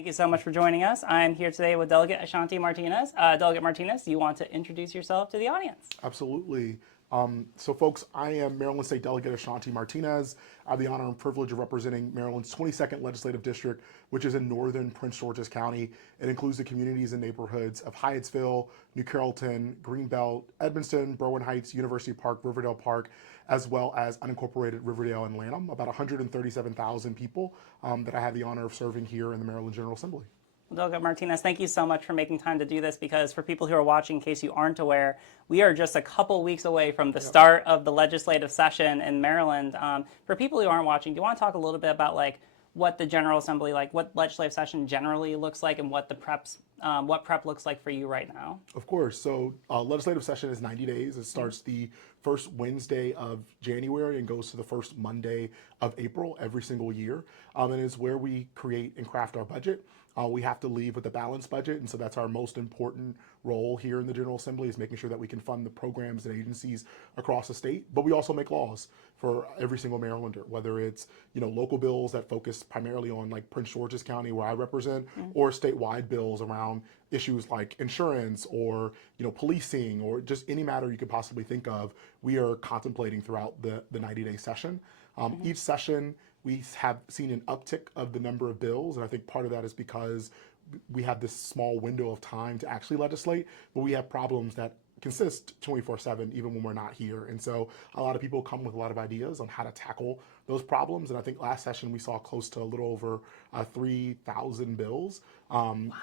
Thank you so much for joining us. I'm here today with Delegate Ashanti Martinez. Delegate Martinez, do you want to introduce yourself to the audience? Absolutely. So folks, I am Maryland State Delegate Ashanti Martinez. I have the honor and privilege of representing Maryland's 22nd Legislative District, which is in northern Prince George's County. It includes the communities and neighborhoods of Hyattsville, New Carrollton, Greenbelt, Edmonston, Berwyn Heights, University Park, Riverdale Park, as well as unincorporated Riverdale and Lanham, about 137,000 people that I have the honor of serving here in the Maryland General Assembly. Delegate Martinez, thank you so much for making time to do this, because for people who are watching, in case you aren't aware, we are just a couple weeks away from the start of the legislative session in Maryland. For people who aren't watching, do you want to talk a little bit about what the General Assembly, what legislative session generally looks like, and what the what prep looks like for you right now? Of course. So legislative session is 90 days. It starts the first Wednesday of January and goes to the first Monday of April every single year. And it's where we create and craft our budget. We have to leave with a balanced budget, and so that's our most important role here in the General Assembly, is making sure that we can fund the programs and agencies across the state. But we also make laws for every single Marylander, whether it's local bills that focus primarily on Prince George's County, where I represent, or statewide bills around issues like insurance or policing or just any matter you could possibly think of. We are contemplating throughout the 90-day session. Each session, we have seen an uptick of the number of bills, and I think part of that is because we have this small window of time to actually legislate, but we have problems that consist 24/7 even when we're not here. And so a lot of people come with a lot of ideas on how to tackle those problems, and I think last session we saw close to a little over 3,000 bills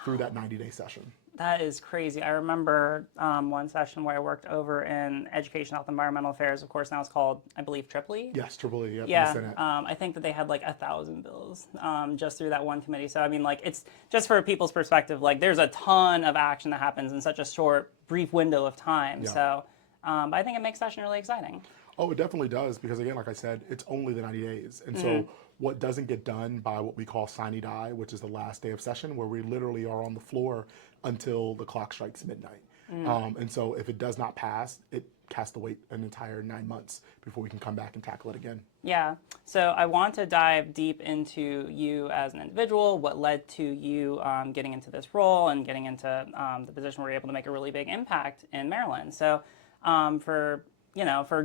through that 90-day session. That is crazy. I remember one session where I worked over in Education, Health, and Environmental Affairs. Of course, now it's called, I believe, Tripoli. Yes, Tripoli. Yep, Yeah. in the Senate. I think that they had 1,000 bills just through that one committee. So I mean, it's just for people's perspective. There's a ton of action that happens in such a short, brief window of time. Yeah. So, but I think it makes session really exciting. Oh, it definitely does, because again, like I said, it's only the 90 days. And so what doesn't get done by what we call sine die, which is the last day of session, where we literally are on the floor until the clock strikes midnight. And so if it does not pass, it has to wait an entire 9 months before we can come back and tackle it again. Yeah. So I want to dive deep into you as an individual, what led to you getting into this role and getting into the position where you're able to make a really big impact in Maryland. So for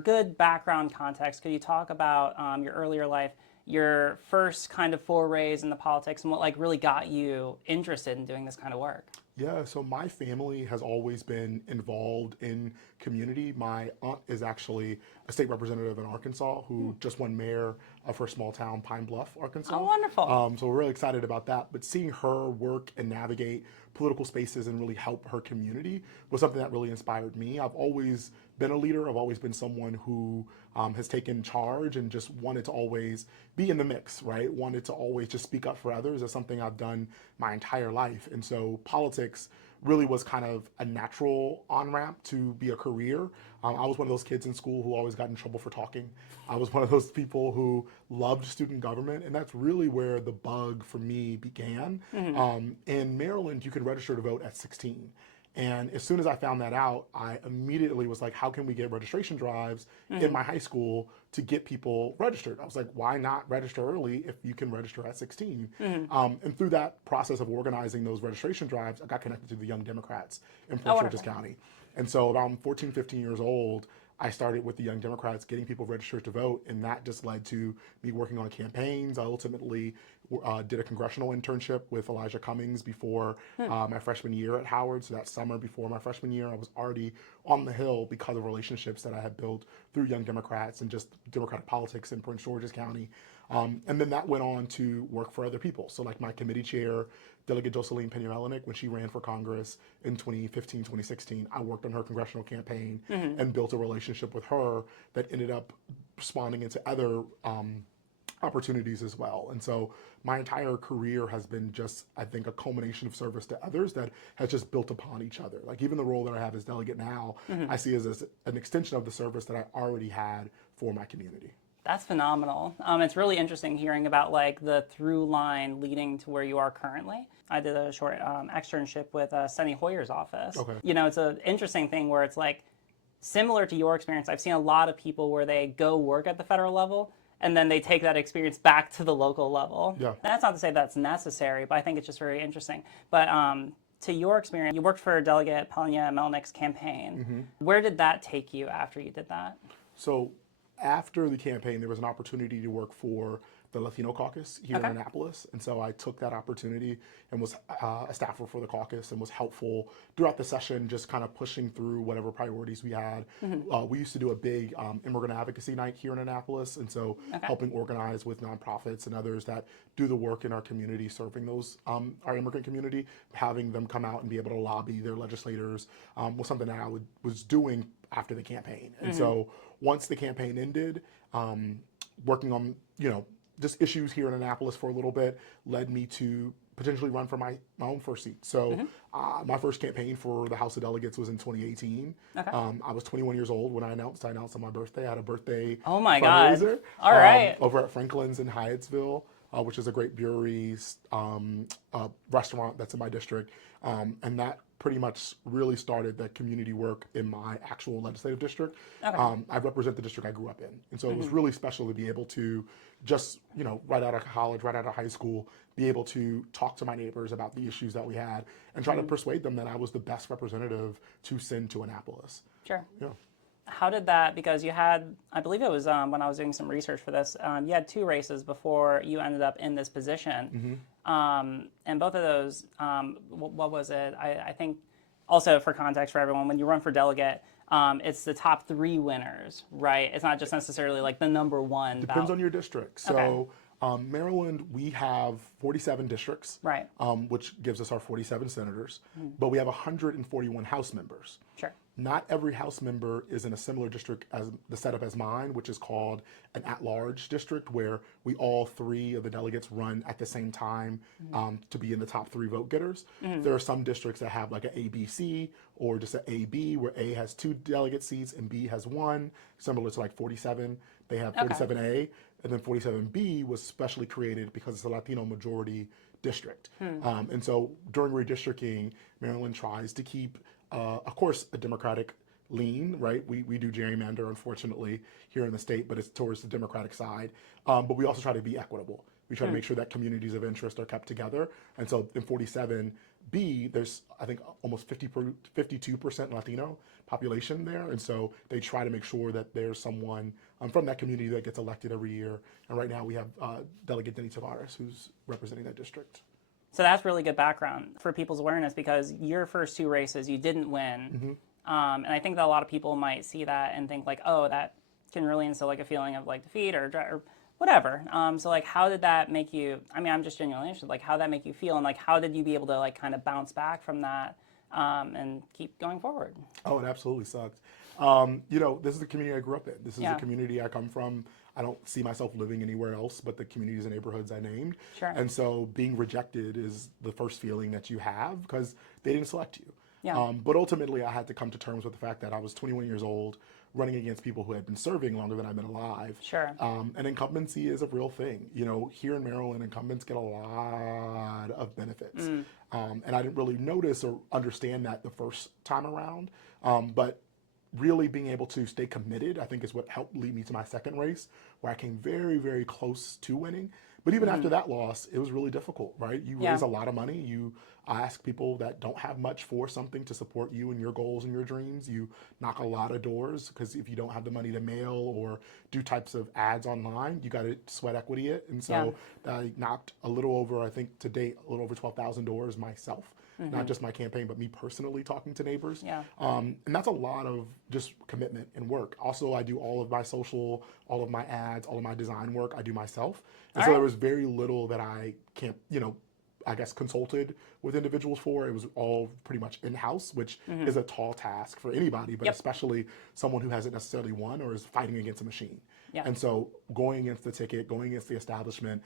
good background context, could you talk about your earlier life, your first kind of forays into politics, and what really got you interested in doing this kind of work? Yeah, so my family has always been involved in community. My aunt is actually a state representative in Arkansas who just won mayor of her small town, Pine Bluff, Arkansas. Oh, wonderful. So we're really excited about that. But seeing her work and navigate political spaces and really help her community was something that really inspired me. I've always been a leader. I've always been someone who has taken charge and just wanted to always be in the mix, right? Wanted to always just speak up for others. That's something I've done my entire life. And so politics really was kind of a natural on-ramp to be a career. I was one of those kids in school who always got in trouble for talking. I was one of those people who loved student government, and that's really where the bug for me began. In Maryland, you can register to vote at 16. And as soon as I found that out, I immediately was like, how can we get registration drives in my high school to get people registered? I was like, why not register early if you can register at 16? And through that process of organizing those registration drives, I got connected to the Young Democrats in Prince George's County. And so around 14, 15 years old, I started with the Young Democrats, getting people registered to vote, and that just led to me working on campaigns. I ultimately did a congressional internship with Elijah Cummings before my freshman year at Howard. So that summer before my freshman year, I was already on the Hill because of relationships that I had built through Young Democrats and just Democratic politics in Prince George's County. And then that went on to work for other people. So like my committee chair, Delegate Jocelyn Pena-Melanick, when she ran for Congress in 2015, 2016, I worked on her congressional campaign and built a relationship with her that ended up spawning into other opportunities as well. And so my entire career has been just, I think, a culmination of service to others that has just built upon each other. Like even the role that I have as delegate now, I see as an extension of the service that I already had for my community. That's phenomenal. It's really interesting hearing about the through line leading to where you are currently. I did a short externship with Steny Hoyer's office. Okay. It's an interesting thing where it's similar to your experience. I've seen a lot of people where they go work at the federal level and then they take that experience back to the local level. Yeah. That's not to say that's necessary, but I think it's just very interesting. But to your experience, you worked for Delegate Palanya Melnick's campaign. Where did that take you after you did that? So after the campaign, there was an opportunity to work for the Latino caucus here in Annapolis. And so I took that opportunity and was a staffer for the caucus and was helpful throughout the session, just kind of pushing through whatever priorities we had. We used to do a big immigrant advocacy night here in Annapolis. And so helping organize with nonprofits and others that do the work in our community, serving those, our immigrant community, having them come out and be able to lobby their legislators was something that I was doing after the campaign. And so once the campaign ended, working on, just issues here in Annapolis for a little bit led me to potentially run for my own first seat. So my first campaign for the House of Delegates was in 2018. I was 21 years old when I announced on my birthday. I had a birthday fundraiser All right. over at Franklin's in Hyattsville, which is a great brewery restaurant that's in my district. And that pretty much really started that community work in my actual legislative district. I represent the district I grew up in. And so it was really special to be able to just, right out of college, right out of high school, be able to talk to my neighbors about the issues that we had and try to persuade them that I was the best representative to send to Annapolis. Sure. Yeah. How did that, because you had, I believe it was when I was doing some research for this, you had 2 races before you ended up in this position. And both of those, what was it? I think, also for context for everyone, when you run for delegate, it's the top 3 winners, right? It's not just necessarily like the number one. Depends on your district. So Maryland, we have 47 districts, right? Which gives us our 47 senators, but we have 141 House members. Sure. Not every House member is in a similar district as the setup as mine, which is called an at-large district, where we all 3 of the delegates run at the same time to be in the top 3 vote getters. There are some districts that have like an ABC or just an AB, where A has 2 delegate seats and B has 1, similar to like 47. They have 47A, and then 47B was specially created because it's a Latino majority district. And so during redistricting, Maryland tries to keep of course, a Democratic lean, right? We do gerrymander, unfortunately, here in the state, but it's towards the Democratic side. But we also try to be equitable. We try to make sure that communities of interest are kept together. And so in 47B, there's, I think, almost 52% Latino population there. And so they try to make sure that there's someone from that community that gets elected every year. And right now we have Delegate Denny Tavares, who's representing that district. So that's really good background for people's awareness, because your first 2 races you didn't win, and I think that a lot of people might see that and think like, oh, that can really instill like a feeling of like defeat or whatever. So like, how did that make you? I mean, I'm just genuinely interested. Like, how did that make you feel, and like, how did you be able to like kind of bounce back from that and keep going forward? Oh, it absolutely sucked. This is the community I grew up in. This is the community I come from. I don't see myself living anywhere else but the communities and neighborhoods I named. Sure. And so being rejected is the first feeling that you have because they didn't select you. Yeah. But ultimately, I had to come to terms with the fact that I was 21 years old, running against people who had been serving longer than I've been alive. Sure. And incumbency is a real thing. Here in Maryland, incumbents get a lot of benefits. And I didn't really notice or understand that the first time around. But really being able to stay committed, I think, is what helped lead me to my second race, where I came very, very close to winning. But even after that loss, it was really difficult, right? You raise a lot of money. You ask people that don't have much for something to support you and your goals and your dreams. You knock a lot of doors, because if you don't have the money to mail or do types of ads online, you got to sweat equity it. And so I knocked a little over, I think to date, a little over 12,000 doors myself. Not just my campaign, but me personally talking to neighbors. Yeah. And that's a lot of just commitment and work. Also, I do all of my social, all of my ads, all of my design work, I do myself. And so there was very little that I can't, I guess, consulted with individuals for. It was all pretty much in-house, which is a tall task for anybody, but especially someone who hasn't necessarily won or is fighting against a machine. Yeah. And so going against the ticket, going against the establishment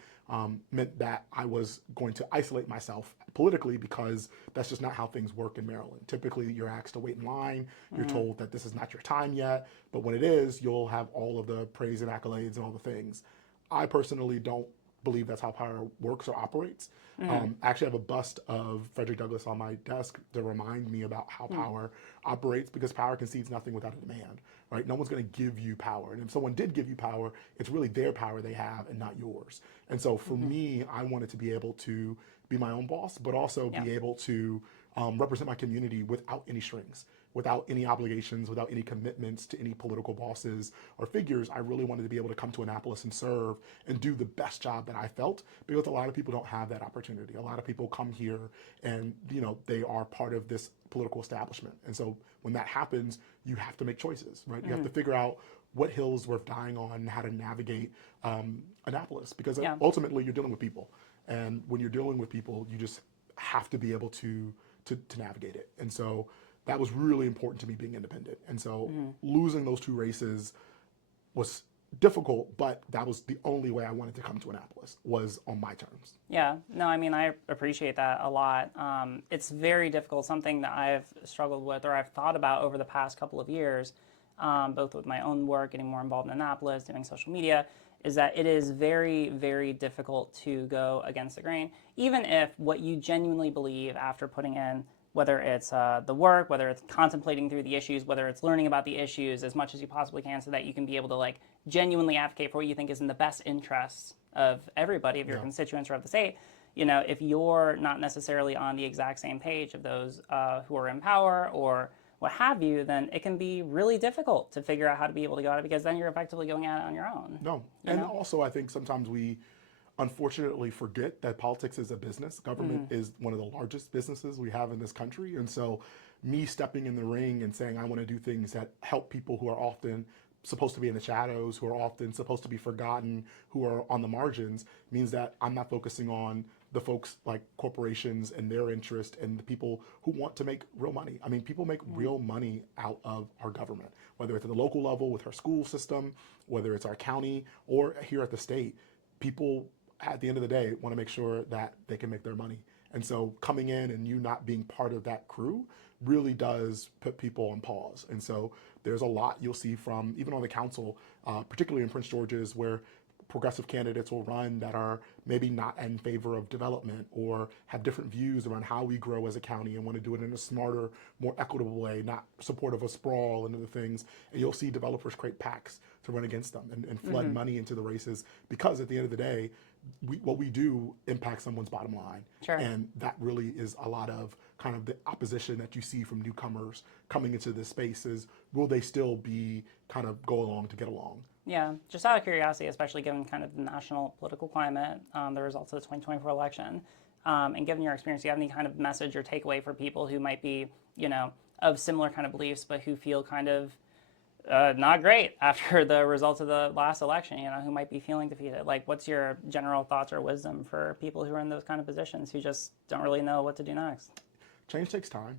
meant that I was going to isolate myself politically, because that's just not how things work in Maryland. Typically, you're asked to wait in line. You're told that this is not your time yet, but when it is, you'll have all of the praise and accolades and all the things. I personally don't believe that's how power works or operates. I actually have a bust of Frederick Douglass on my desk to remind me about how power operates, because power concedes nothing without a demand, right? No one's going to give you power. And if someone did give you power, it's really their power they have and not yours. And so for me, I wanted to be able to be my own boss, but also be able to represent my community without any strings, without any obligations, without any commitments to any political bosses or figures. I really wanted to be able to come to Annapolis and serve and do the best job that I felt, because a lot of people don't have that opportunity. A lot of people come here and, you know, they are part of this political establishment. And so when that happens, you have to make choices, right? You have to figure out what hills worth dying on and how to navigate Annapolis, because ultimately you're dealing with people. And when you're dealing with people, you just have to be able to navigate it. And so that was really important to me, being independent. And so losing those 2 races was difficult, but that was the only way I wanted to come to Annapolis, was on my terms. Yeah, no, I mean, I appreciate that a lot. It's very difficult, something that I've struggled with, or I've thought about over the past couple of years, both with my own work, getting more involved in Annapolis, doing social media, is that it is very, very difficult to go against the grain, even if what you genuinely believe after putting in, whether it's the work, whether it's contemplating through the issues, whether it's learning about the issues as much as you possibly can, so that you can be able to like genuinely advocate for what you think is in the best interests of everybody, of your constituents or of the state. You know, if you're not necessarily on the exact same page of those who are in power or what have you, then it can be really difficult to figure out how to be able to go at it, because then you're effectively going at it on your own. No. And also, I think sometimes we unfortunately forget that politics is a business. Government is one of the largest businesses we have in this country. And so me stepping in the ring and saying I want to do things that help people who are often supposed to be in the shadows, who are often supposed to be forgotten, who are on the margins, means that I'm not focusing on the folks like corporations and their interest and the people who want to make real money. I mean, people make real money out of our government, whether it's at the local level with our school system, whether it's our county, or here at the state. People at the end of the day want to make sure that they can make their money. And so coming in and you not being part of that crew really does put people on pause. And so there's a lot you'll see from, even on the council, particularly in Prince George's, where progressive candidates will run that are maybe not in favor of development or have different views around how we grow as a county and want to do it in a smarter, more equitable way, not supportive of sprawl and other things. And you'll see developers create PACs to run against them and flood money into the races, because at the end of the day, what we do impacts someone's bottom line. Sure. And that really is a lot of kind of the opposition that you see from newcomers coming into this space is, will they still be kind of go along to get along? Yeah, just out of curiosity, especially given kind of the national political climate, the results of the 2024 election, and given your experience, do you have any kind of message or takeaway for people who might be, you know, of similar kind of beliefs, but who feel kind of not great after the results of the last election, you know, who might be feeling defeated? Like, what's your general thoughts or wisdom for people who are in those kind of positions who just don't really know what to do next? Change takes time.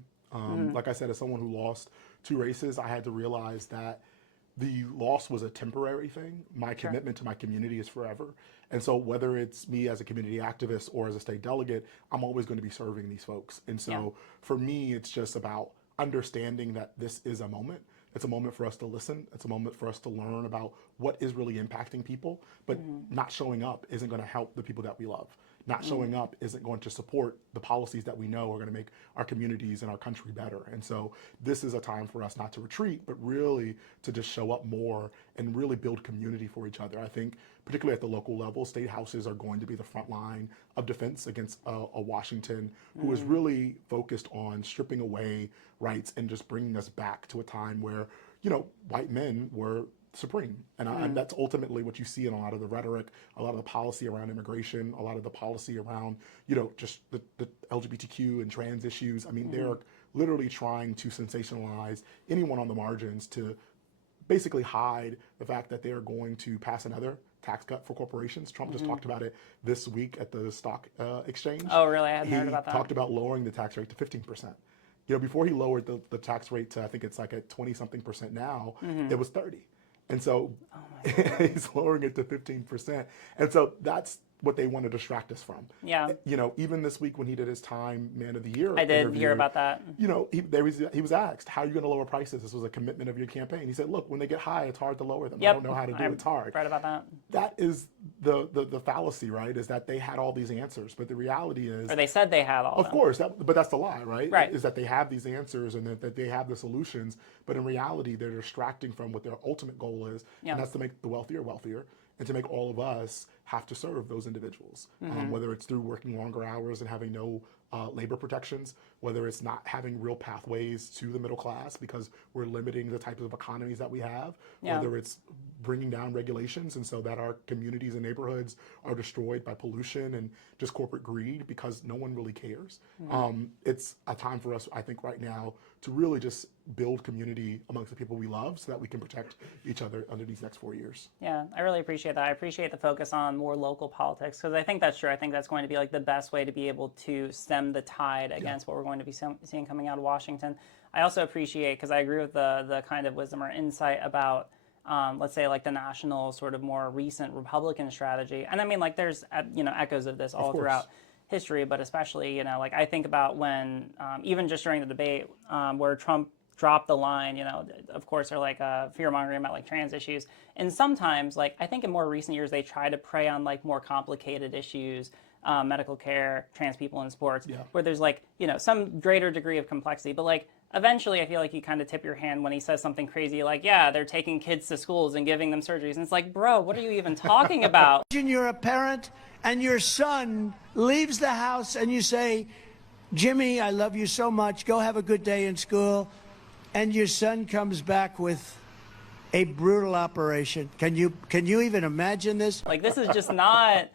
Like I said, as someone who lost 2 races, I had to realize that the loss was a temporary thing. My commitment to my community is forever. And so whether it's me as a community activist or as a state delegate, I'm always going to be serving these folks. And so for me, it's just about understanding that this is a moment. It's a moment for us to listen. It's a moment for us to learn about what is really impacting people. But not showing up isn't going to help the people that we love. Not showing up isn't going to support the policies that we know are going to make our communities and our country better. And so this is a time for us not to retreat, but really to just show up more and really build community for each other. I think particularly at the local level, state houses are going to be the front line of defense against a Washington who is really focused on stripping away rights and just bringing us back to a time where, you know, white men were supreme. And that's ultimately what you see in a lot of the rhetoric, a lot of the policy around immigration, a lot of the policy around, you know, just the LGBTQ and trans issues. I mean, they're literally trying to sensationalize anyone on the margins to basically hide the fact that they are going to pass another tax cut for corporations. Trump just talked about it this week at the stock exchange. Oh, really? I hadn't heard about that. He talked about lowering the tax rate to 15%. You know, before he lowered the tax rate to, I think it's like at 20-something% now, it was 30. And so he's lowering it to 15%. And so that's what they want to distract us from. Yeah. You know, even this week when he did his Time Man of the Year I did interview, hear about that. you know, he was asked, how are you going to lower prices? This was a commitment of your campaign. He said, look, when they get high, it's hard to lower them. I don't know how to do it. It's hard. Read about that. That is the fallacy, right? Is that they had all these answers, but the reality is, Or they said they had all of of them. course, but that's the lie, right? Right. Is that they have these answers and that they have the solutions, but in reality, they're distracting from what their ultimate goal is, and that's to make the wealthier wealthier, and to make all of us have to serve those individuals, whether it's through working longer hours and having no labor protections, whether it's not having real pathways to the middle class because we're limiting the types of economies that we have, whether it's bringing down regulations and so that our communities and neighborhoods are destroyed by pollution and just corporate greed because no one really cares. It's a time for us, I think, right now to really just build community amongst the people we love so that we can protect each other under these next 4 years. Yeah, I really appreciate that. I appreciate the focus on more local politics because I think that's true. I think that's going to be like the best way to be able to stem the tide against what we're going to be seeing coming out of Washington. I also appreciate, because I agree with the kind of wisdom or insight about, let's say, like the national sort of more recent Republican strategy. And I mean, like there's, echoes of this all throughout history, but especially, like I think about when, even just during the debate where Trump dropped the line, of course, they're like fear-mongering about like trans issues. And sometimes, like, I think in more recent years, they try to prey on like more complicated issues, medical care, trans people in sports, where there's like, some greater degree of complexity. But like, eventually, I feel like you kind of tip your hand when he says something crazy like, yeah, they're taking kids to schools and giving them surgeries. And it's like, bro, what are you even talking about? You're a parent and your son leaves the house and you say, Jimmy, I love you so much. Go have a good day in school. And your son comes back with a brutal operation. Can you even imagine this? Like, this is just not,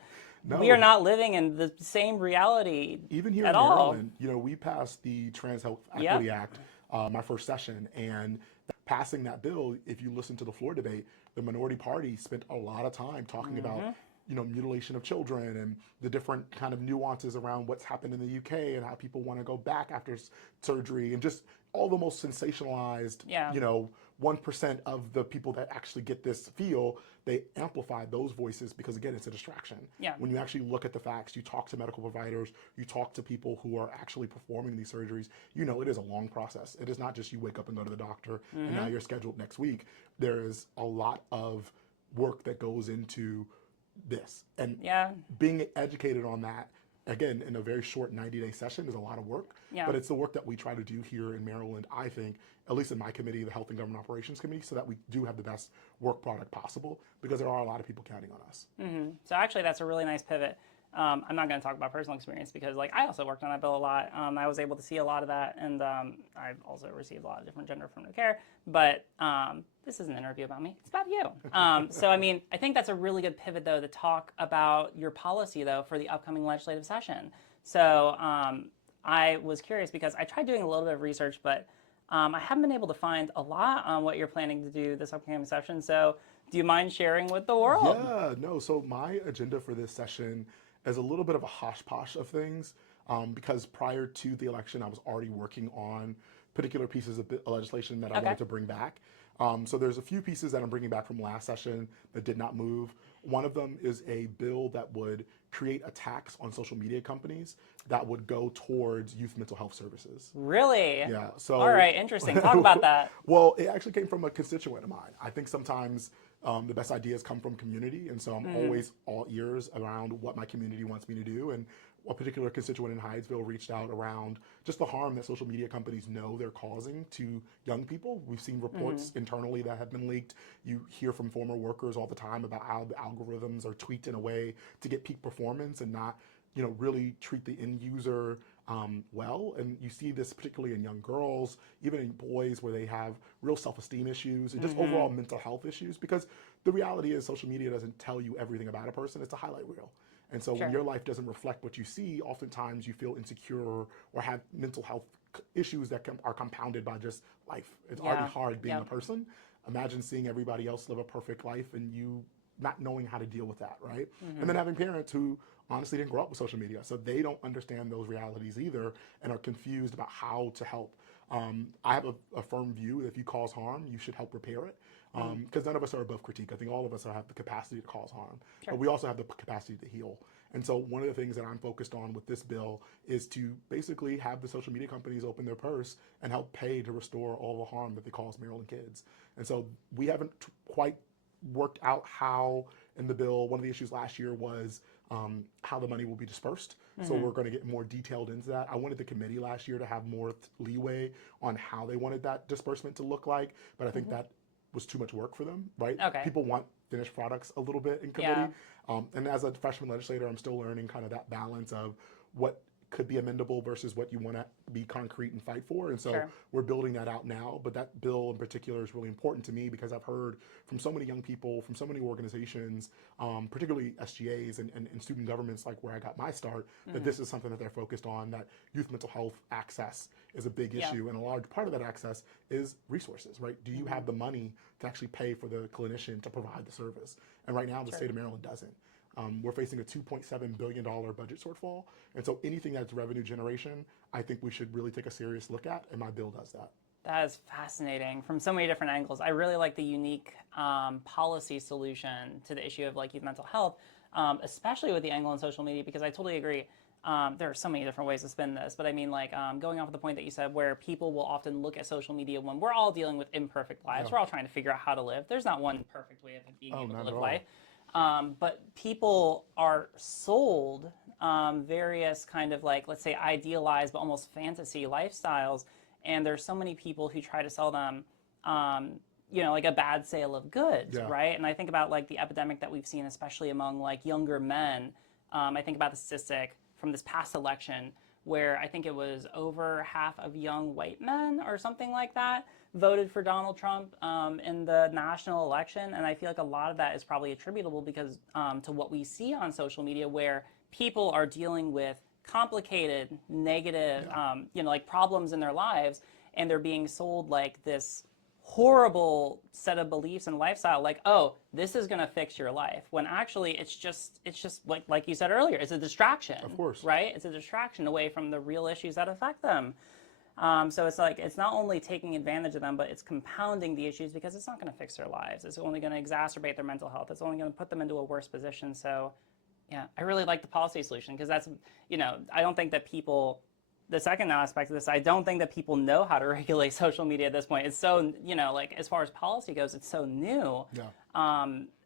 No. we are not living in the same reality Even here at in all. Maryland, we passed the Trans Health Equity Act my first session, and passing that bill, if you listen to the floor debate, the minority party spent a lot of time talking about mutilation of children and the different kind of nuances around what's happened in the UK and how people want to go back after surgery and just all the most sensationalized, 1% of the people that actually get this feel, they amplify those voices because, again, it's a distraction. Yeah. When you actually look at the facts, you talk to medical providers, you talk to people who are actually performing these surgeries, it is a long process. It is not just you wake up and go to the doctor and now you're scheduled next week. There is a lot of work that goes into this. And being educated on that, again, in a very short 90-day session is a lot of work, but it's the work that we try to do here in Maryland, I think, at least in my committee, the Health and Government Operations Committee, so that we do have the best work product possible because there are a lot of people counting on us. So actually, that's a really nice pivot. I'm not going to talk about personal experience because, like, I also worked on that bill a lot. I was able to see a lot of that, and I've also received a lot of different gender-affirming care. But this is an interview about me. It's about you. So, I mean, I think that's a really good pivot, though, to talk about your policy, though, for the upcoming legislative session. So I was curious because I tried doing a little bit of research, but I haven't been able to find a lot on what you're planning to do this upcoming session. So do you mind sharing with the world? Yeah, no. So my agenda for this session is a little bit of a hodgepodge of things because prior to the election, I was already working on particular pieces of legislation that I wanted to bring back. So there's a few pieces that I'm bringing back from last session that did not move. One of them is a bill that would create a tax on social media companies that would go towards youth mental health services. Really? Yeah. So. All right, interesting. Talk about that. Well, it actually came from a constituent of mine. I think sometimes the best ideas come from community, and so I'm always all ears around what my community wants me to do. And a particular constituent in Hyattsville reached out around just the harm that social media companies know they're causing to young people. We've seen reports internally that have been leaked. You hear from former workers all the time about how the algorithms are tweaked in a way to get peak performance and not, really treat the end user well. And you see this particularly in young girls, even in boys where they have real self-esteem issues and just overall mental health issues, because the reality is social media doesn't tell you everything about a person. It's a highlight reel. And so when your life doesn't reflect what you see, oftentimes you feel insecure or have mental health issues that are compounded by just life. It's already hard being a person. Imagine seeing everybody else live a perfect life and you not knowing how to deal with that, right? And then having parents who honestly didn't grow up with social media, so they don't understand those realities either and are confused about how to help. I have a firm view that if you cause harm, you should help repair it. because none of us are above critique. I think all of us have the capacity to cause harm, Sure. but we also have the capacity to heal. And so one of the things that I'm focused on with this bill is to basically have the social media companies open their purse and help pay to restore all the harm that they cause Maryland kids. And so we haven't quite worked out how in the bill, one of the issues last year was how the money will be dispersed. So we're going to get more detailed into that. I wanted the committee last year to have more leeway on how they wanted that disbursement to look like, but I think that was too much work for them, right? Okay. People want finished products a little bit in committee. And as a freshman legislator, I'm still learning kind of that balance of what could be amendable versus what you want to be concrete and fight for. And so we're building that out now. But that bill in particular is really important to me because I've heard from so many young people, from so many organizations, particularly SGAs and student governments, like where I got my start, that this is something that they're focused on, that youth mental health access is a big issue. And a large part of that access is resources, right? Do you have the money to actually pay for the clinician to provide the service? And right now, the state of Maryland doesn't. We're facing a $2.7 billion budget shortfall. And so anything that's revenue generation, I think we should really take a serious look at, and my bill does that. That is fascinating from so many different angles. I really like the unique policy solution to the issue of like youth mental health, especially with the angle on social media, because I totally agree. There are so many different ways to spin this, but I mean, like going off of the point that you said, where people will often look at social media when we're all dealing with imperfect lives. We're all trying to figure out how to live. There's not one perfect way of being able to live life. But people are sold various kind of like, let's say, idealized but almost fantasy lifestyles. And there's so many people who try to sell them, like a bad sale of goods, right? And I think about like the epidemic that we've seen, especially among like younger men. I think about the statistic from this past election where I think it was over half of young white men or something like that voted for Donald Trump in the national election. And I feel like a lot of that is probably attributable because to what we see on social media, where people are dealing with complicated, negative, like problems in their lives, and they're being sold like this horrible set of beliefs and lifestyle, like, oh, this is going to fix your life, when actually it's just like you said earlier, it's a distraction. Of course. Right? It's a distraction away from the real issues that affect them. So it's like, it's not only taking advantage of them, but it's compounding the issues because it's not going to fix their lives. It's only going to exacerbate their mental health. It's only going to put them into a worse position. So yeah, I really like the policy solution because that's, I don't think that people, the second aspect of this, I don't think that people know how to regulate social media at this point. It's so, like as far as policy goes, it's so new.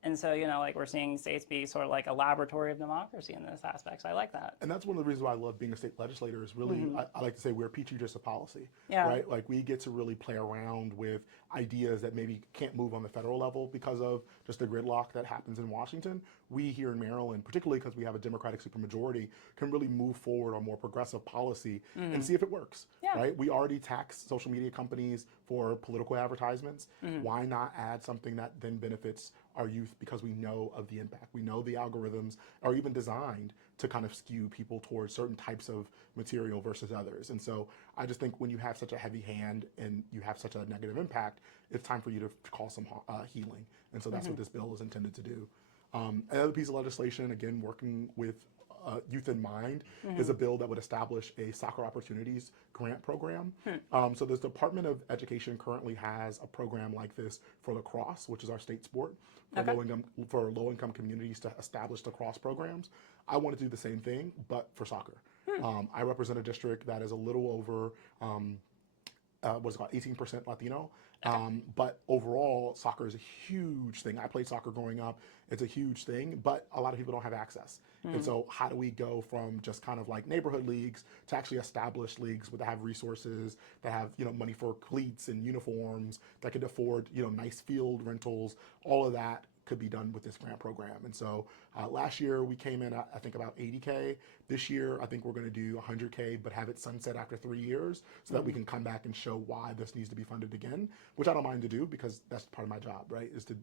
And so, like we're seeing states be sort of like a laboratory of democracy in this aspect. So I like that. And that's one of the reasons why I love being a state legislator is really, I like to say we're a petri dish of policy, Yeah. right? Like we get to really play around with ideas that maybe can't move on the federal level because of just the gridlock that happens in Washington. We here in Maryland, particularly because we have a Democratic supermajority, can really move forward on more progressive policy and see if it works, right? We already tax social media companies for political advertisements. Why not add something that then benefits our youth because we know of the impact. We know the algorithms are even designed to kind of skew people towards certain types of material versus others. And so I just think when you have such a heavy hand and you have such a negative impact, it's time for you to call some healing. And so that's what this bill is intended to do. Another piece of legislation, again, working with youth in mind, is a bill that would establish a soccer opportunities grant program. So the Department of Education currently has a program like this for lacrosse, which is our state sport, for low-income communities to establish lacrosse programs. I want to do the same thing, but for soccer. I represent a district that is a little over, what's it called, 18% Latino. But overall, soccer is a huge thing. I played soccer growing up. It's a huge thing, but a lot of people don't have access. And so how do we go from just kind of like neighborhood leagues to actually established leagues that have resources, that have, money for cleats and uniforms, that could afford, nice field rentals, all of that could be done with this grant program. And so last year we came in at, I think, about 80K. This year, I think we're going to do 100K, but have it sunset after 3 years so that we can come back and show why this needs to be funded again, which I don't mind to do because that's part of my job, right, is to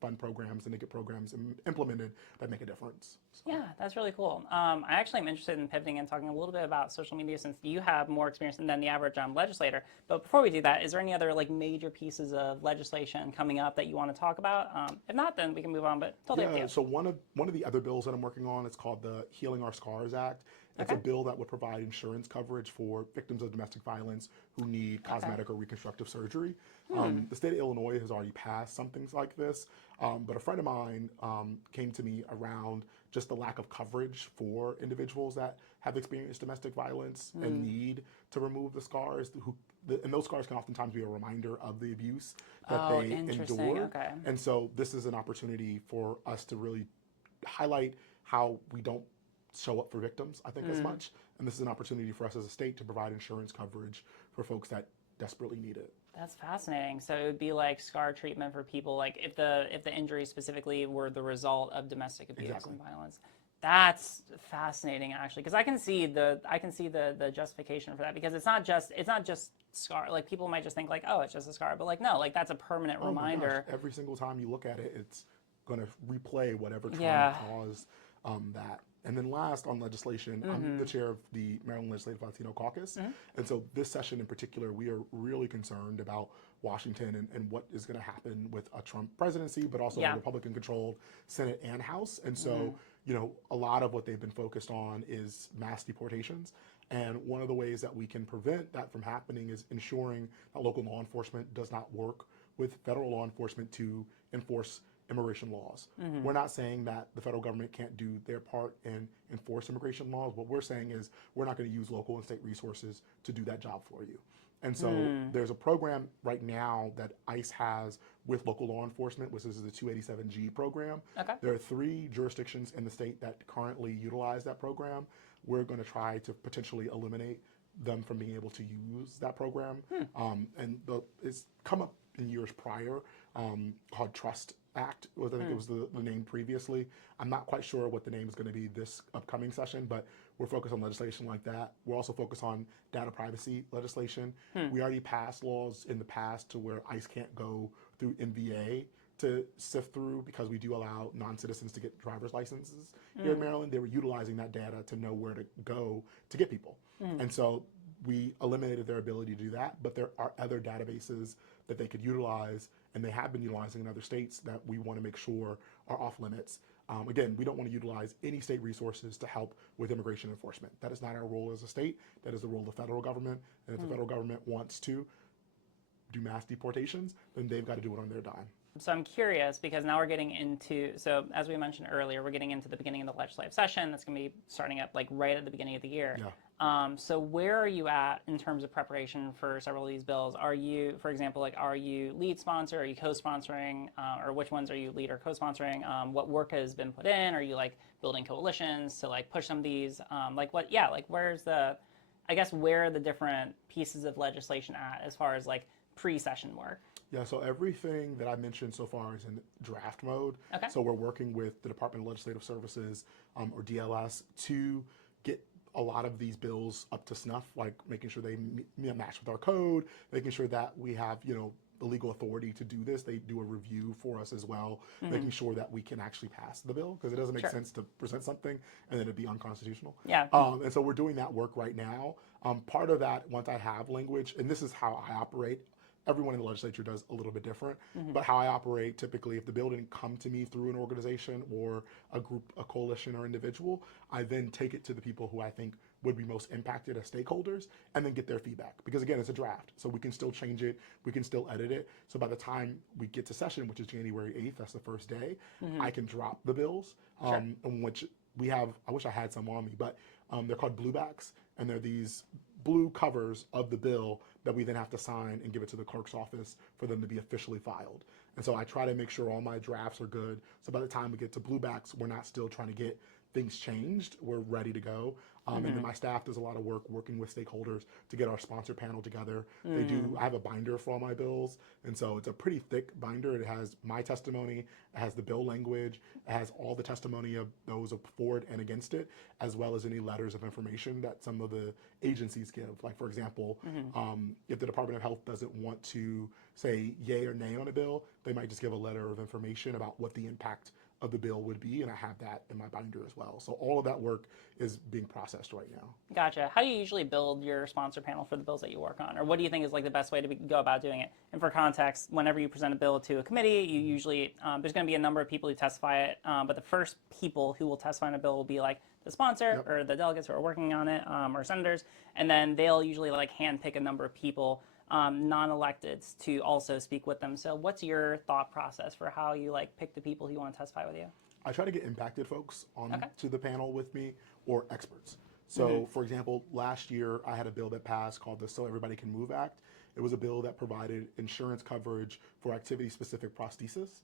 fund programs and to get programs implemented that make a difference. So. Yeah, that's really cool. I actually am interested in pivoting and talking a little bit about social media since you have more experience than the average legislator. But before we do that, is there any other like major pieces of legislation coming up that you want to talk about? If not, then we can move on. But totally up to you. So one of the other bills that I'm working on is called the Healing Our Scars Act. It's a bill that would provide insurance coverage for victims of domestic violence who need cosmetic or reconstructive surgery. The state of Illinois has already passed something like this, but a friend of mine came to me around just the lack of coverage for individuals that have experienced domestic violence and need to remove the scars. And those scars can oftentimes be a reminder of the abuse that they endure. And so this is an opportunity for us to really highlight how we don't show up for victims, I think, as much. And this is an opportunity for us as a state to provide insurance coverage for folks that desperately need it. That's fascinating. So it would be like scar treatment for people, like if the injuries specifically were the result of domestic abuse and violence. That's fascinating, actually, because I can see the justification for that, because it's not just scar. Like, people might just think like, oh, it's just a scar, but like, no, like that's a permanent reminder. Gosh, every single time you look at it, it's going to replay whatever trauma caused that. And then last on legislation, I'm the chair of the Maryland Legislative Latino Caucus. And so this session in particular, we are really concerned about Washington and what is going to happen with a Trump presidency, but also a Republican-controlled Senate and House. And so, you know, a lot of what they've been focused on is mass deportations. And one of the ways that we can prevent that from happening is ensuring that local law enforcement does not work with federal law enforcement to enforce immigration laws. We're not saying that the federal government can't do their part and enforce immigration laws. What we're saying is we're not going to use local and state resources to do that job for you. And so there's a program right now that ICE has with local law enforcement, which is the 287G program. There are 3 jurisdictions in the state that currently utilize that program. We're going to try to potentially eliminate them from being able to use that program. And it's come up in years prior, called Trust Act, I think it was the name previously. I'm not quite sure what the name is going to be this upcoming session, but we're focused on legislation like that. We're also focused on data privacy legislation. We already passed laws in the past to where ICE can't go through NVA to sift through, because we do allow non-citizens to get driver's licenses here in Maryland. They were utilizing that data to know where to go to get people. And so we eliminated their ability to do that, but there are other databases that they could utilize, and they have been utilizing in other states, that we want to make sure are off limits. Again, we don't want to utilize any state resources to help with immigration enforcement. That is not our role as a state. That is the role of the federal government. And if the federal government wants to do mass deportations, then they've got to do it on their dime. So I'm curious, because now we're getting into, so as we mentioned earlier, we're getting into the beginning of the legislative session. That's going to be starting up like right at the beginning of the year. So where are you at in terms of preparation for several of these bills? Are you, for example, like, are you lead sponsor? Are you co-sponsoring? Or which ones are you lead or co-sponsoring? What work has been put in? Are you like building coalitions to like push some of these? Like what, like where's the, I guess, where are the different pieces of legislation at as far as like pre-session work? Yeah, so everything that I mentioned so far is in draft mode. So we're working with the Department of Legislative Services, or DLS, to get a lot of these bills up to snuff, like making sure they match with our code, making sure that we have, you know, the legal authority to do this. They do a review for us as well, making sure that we can actually pass the bill, because it doesn't make sense to present something and then it'd be unconstitutional. And so we're doing that work right now. Part of that, once I have language, and this is how I operate, everyone in the legislature does a little bit different, but how I operate typically, if the bill didn't come to me through an organization or a group, a coalition or individual, I then take it to the people who I think would be most impacted as stakeholders, and then get their feedback. Because again, it's a draft, so we can still change it, we can still edit it. So by the time we get to session, which is January 8th, that's the first day, I can drop the bills, in which we have, I wish I had some on me, but they're called bluebacks, and they're these blue covers of the bill that we then have to sign and give it to the clerk's office for them to be officially filed. And so I try to make sure all my drafts are good, so by the time we get to bluebacks, we're not still trying to get things changed, we're ready to go. And then my staff does a lot of work working with stakeholders to get our sponsor panel together. I have a binder for all my bills, and so it's a pretty thick binder. It has my testimony, it has the bill language, it has all the testimony of those for it and against it, as well as any letters of information that some of the agencies give. Like, for example, if the Department of Health doesn't want to say yay or nay on a bill, they might just give a letter of information about what the impact of the bill would be, and I have that in my binder as well. So all of that work is being processed right now. Gotcha. How do you usually build your sponsor panel for the bills that you work on? Or what do you think is like the best way to go about doing it? And for context, whenever you present a bill to a committee, you usually, there's going to be a number of people who testify it, but the first people who will testify on a bill will be like the sponsor or the delegates who are working on it, or senators, and then they'll usually like handpick a number of people, non-electeds, to also speak with them. So what's your thought process for how you like pick the people who want to testify with you? I try to get impacted folks on to the panel with me, or experts. So, for example, last year I had a bill that passed called the So Everybody Can Move Act. It was a bill that provided insurance coverage for activity-specific prosthesis.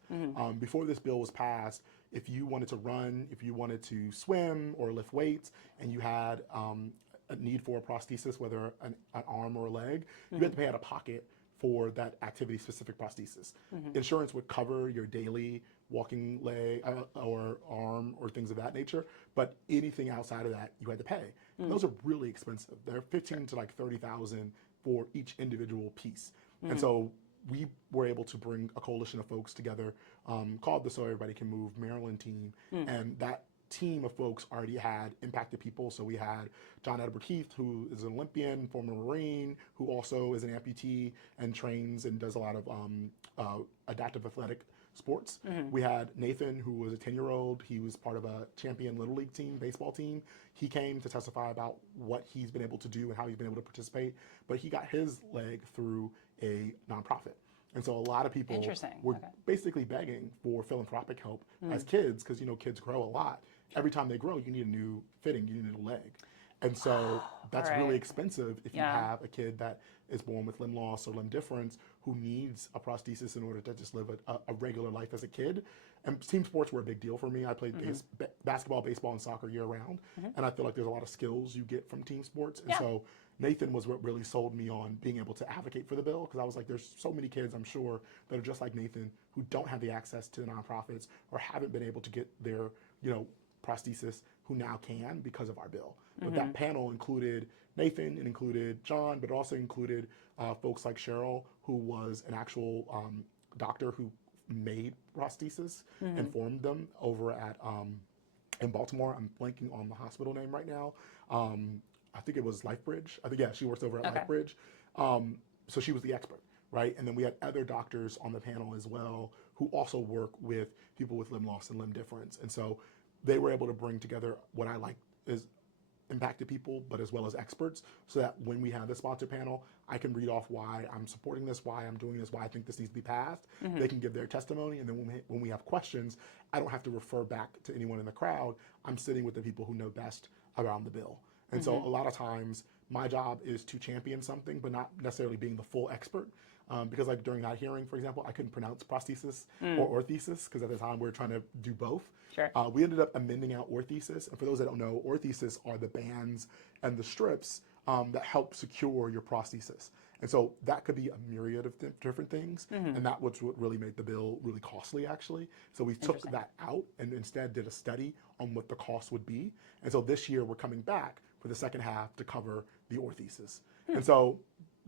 Before this bill was passed, if you wanted to run, if you wanted to swim or lift weights, and you had a need for a prosthesis, whether an arm or a leg, you had to pay out of pocket for that activity-specific prosthesis. Insurance would cover your daily walking leg or arm or things of that nature, but anything outside of that you had to pay. Those are really expensive. They're 15 to like 30,000 for each individual piece. And so we were able to bring a coalition of folks together called the So Everybody Can Move Maryland team, and that team of folks already had impacted people. So we had John Edward Heath, who is an Olympian, former Marine, who also is an amputee and trains and does a lot of adaptive athletic sports. We had Nathan, who was a 10-year-old. He was part of a champion Little League team, baseball team. He came to testify about what he's been able to do and how he's been able to participate, but he got his leg through a nonprofit. And so a lot of people were basically begging for philanthropic help as kids, because kids grow a lot. Every time they grow, you need a new fitting, you need a new leg. And so that's really expensive if you have a kid that is born with limb loss or limb difference who needs a prosthesis in order to just live a regular life as a kid. And team sports were a big deal for me. I played basketball, baseball, and soccer year round. And I feel like there's a lot of skills you get from team sports. And so Nathan was what really sold me on being able to advocate for the bill, because I was like, there's so many kids, I'm sure, that are just like Nathan, who don't have the access to the nonprofits or haven't been able to get their, prosthesis, who now can because of our bill. But that panel included Nathan, it included John, but it also included folks like Cheryl, who was an actual doctor who made prosthesis and formed them over at in Baltimore. I'm blanking on the hospital name right now. I think it was LifeBridge. I think, she works over at LifeBridge. So she was the expert, right? And then we had other doctors on the panel as well who also work with people with limb loss and limb difference. And so they were able to bring together what I like is impacted people, but as well as experts, so that when we have the sponsor panel, I can read off why I'm supporting this, why I'm doing this, why I think this needs to be passed. They can give their testimony, and then when we have questions, I don't have to refer back to anyone in the crowd. I'm sitting with the people who know best around the bill. And so a lot of times, my job is to champion something, but not necessarily being the full expert. Because like during that hearing, for example, I couldn't pronounce prosthesis or orthesis, because at the time we were trying to do both. We ended up amending out orthesis. And for those that don't know, orthesis are the bands and the strips that help secure your prosthesis. And so that could be a myriad of different things. And that was what really made the bill really costly, actually. So we took that out and instead did a study on what the cost would be. And so this year we're coming back for the second half to cover the orthesis. And so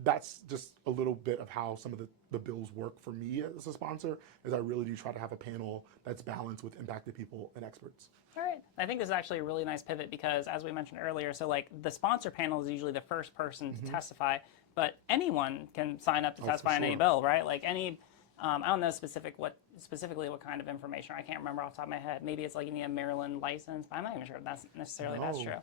that's just a little bit of how some of the bills work for me as a sponsor, is I really do try to have a panel that's balanced with impacted people and experts. All right. I think this is actually a really nice pivot, because as we mentioned earlier, so like the sponsor panel is usually the first person to testify, but anyone can sign up to testify on any bill, right? Like any, I don't know specifically what kind of information. I can't remember off the top of my head. Maybe it's like you need a Maryland license, but I'm not even sure if that's necessarily that's true.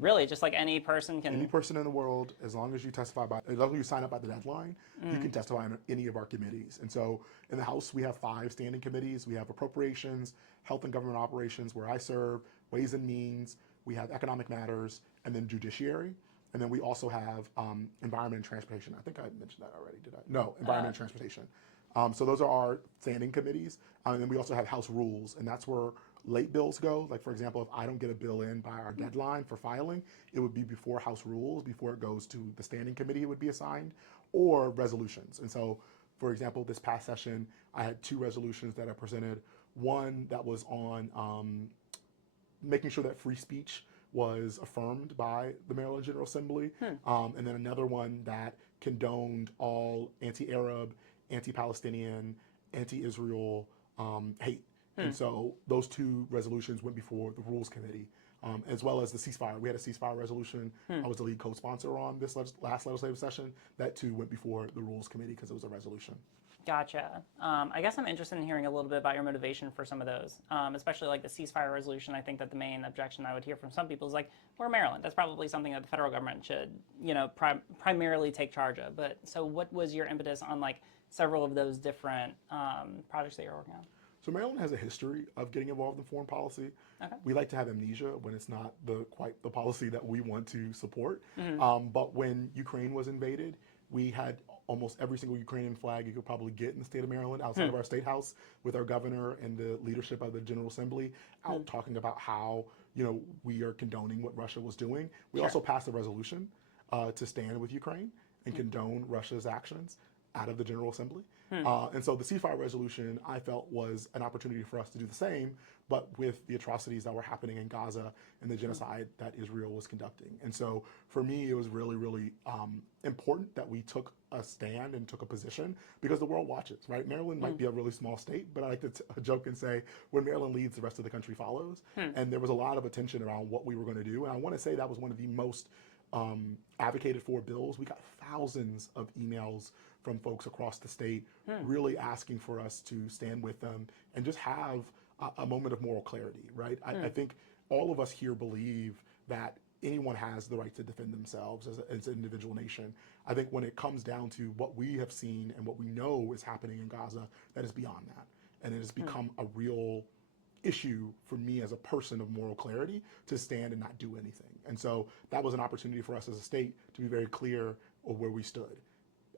Really, just like any person can. Any person in the world, as long as you testify as long as you sign up by the deadline, you can testify on any of our committees. And so in the House, we have 5 standing committees. We have Appropriations, Health and Government Operations, where I serve, Ways and Means, we have Economic Matters, and then Judiciary. And then we also have Environment and Transportation. I think I mentioned that already, did I? No, Environment and Transportation. So those are our standing committees. And then we also have House Rules, and that's where late bills go. Like, for example, if I don't get a bill in by our deadline for filing, it would be before House Rules, before it goes to the standing committee it would be assigned, or resolutions. And so, for example, this past session, I had 2 resolutions that I presented. One that was on making sure that free speech was affirmed by the Maryland General Assembly. And then another one that condoned all anti-Arab, anti-Palestinian, anti-Israel hate And so those two resolutions went before the Rules Committee, as well as the ceasefire. We had a ceasefire resolution I was the lead co-sponsor on this last legislative session. That too went before the Rules Committee because it was a resolution. Gotcha. I guess I'm interested in hearing a little bit about your motivation for some of those, especially like the ceasefire resolution. I think that the main objection I would hear from some people is like, we're Maryland. That's probably something that the federal government should, primarily take charge of. But so what was your impetus on like several of those different projects that you're working on? So Maryland has a history of getting involved in foreign policy. Okay. We like to have amnesia when it's not quite the policy that we want to support. Mm-hmm. But when Ukraine was invaded, we had almost every single Ukrainian flag you could probably get in the state of Maryland outside of our state house, with our governor and the leadership of the General Assembly out talking about how we are condoning what Russia was doing. We also passed a resolution to stand with Ukraine and condone Russia's actions out of the General Assembly. And so the ceasefire resolution, I felt, was an opportunity for us to do the same, but with the atrocities that were happening in Gaza and the genocide that Israel was conducting. And so for me, it was really, really important that we took a stand and took a position, because the world watches, right? Maryland might be a really small state, but I like to joke and say, when Maryland leads, the rest of the country follows. And there was a lot of attention around what we were going to do. And I want to say that was one of the most advocated for bills. We got thousands of emails from folks across the state really asking for us to stand with them and just have a moment of moral clarity, right? I think all of us here believe that anyone has the right to defend themselves as an individual nation. I think when it comes down to what we have seen and what we know is happening in Gaza, that is beyond that. And it has become a real issue for me as a person of moral clarity to stand and not do anything. And so that was an opportunity for us as a state to be very clear of where we stood.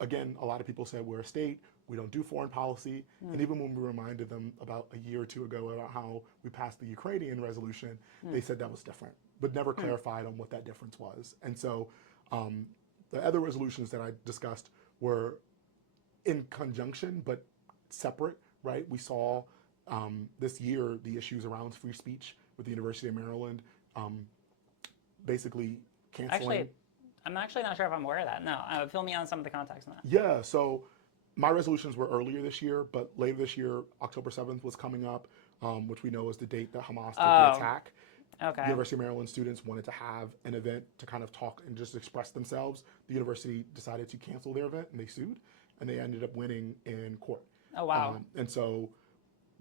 Again, a lot of people said we're a state, we don't do foreign policy. And even when we reminded them about a year or two ago about how we passed the Ukrainian resolution, they said that was different, but never clarified on what that difference was. And so the other resolutions that I discussed were in conjunction, but separate, right? We saw this year the issues around free speech with the University of Maryland basically canceling. I'm actually not sure if I'm aware of that. No, fill me on some of the context on that. Yeah, so my resolutions were earlier this year, but later this year, October 7th was coming up, which we know is the date that Hamas did the attack. Okay. University of Maryland students wanted to have an event to kind of talk and just express themselves. The university decided to cancel their event, and they sued, and they ended up winning in court. Oh, wow. And so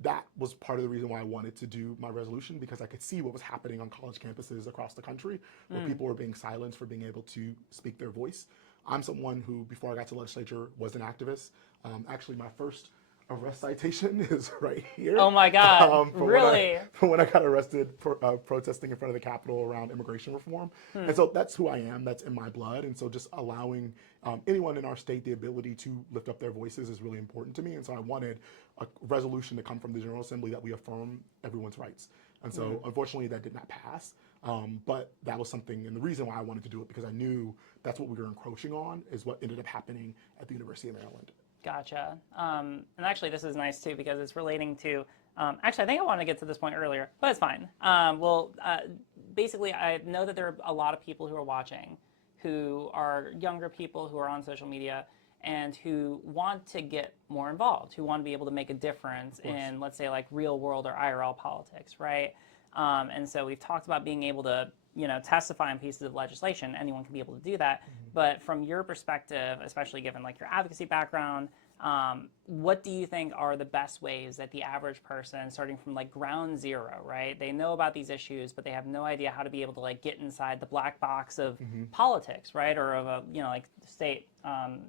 that was part of the reason why I wanted to do my resolution, because I could see what was happening on college campuses across the country, where people were being silenced for being able to speak their voice. I'm someone who, before I got to legislature, was an activist. Actually, my first arrest citation is right here. Oh my God, really? From when I got arrested for protesting in front of the Capitol around immigration reform. And so that's who I am, that's in my blood. And so just allowing anyone in our state the ability to lift up their voices is really important to me. And so I wanted a resolution to come from the General Assembly that we affirm everyone's rights. And so unfortunately that did not pass, but that was something, and the reason why I wanted to do it, because I knew that's what we were encroaching on, is what ended up happening at the University of Maryland. Gotcha. And actually, this is nice too, because it's relating to, actually, I think I wanted to get to this point earlier, but it's fine. Basically, I know that there are a lot of people who are watching who are younger people who are on social media and who want to get more involved, who want to be able to make a difference in, let's say, like real world or IRL politics, right? And so we've talked about being able to, testify on pieces of legislation. Anyone can be able to do that. But from your perspective, especially given like your advocacy background, what do you think are the best ways that the average person, starting from like ground zero, right? They know about these issues, but they have no idea how to be able to like get inside the black box of politics, right? Or of a, like state,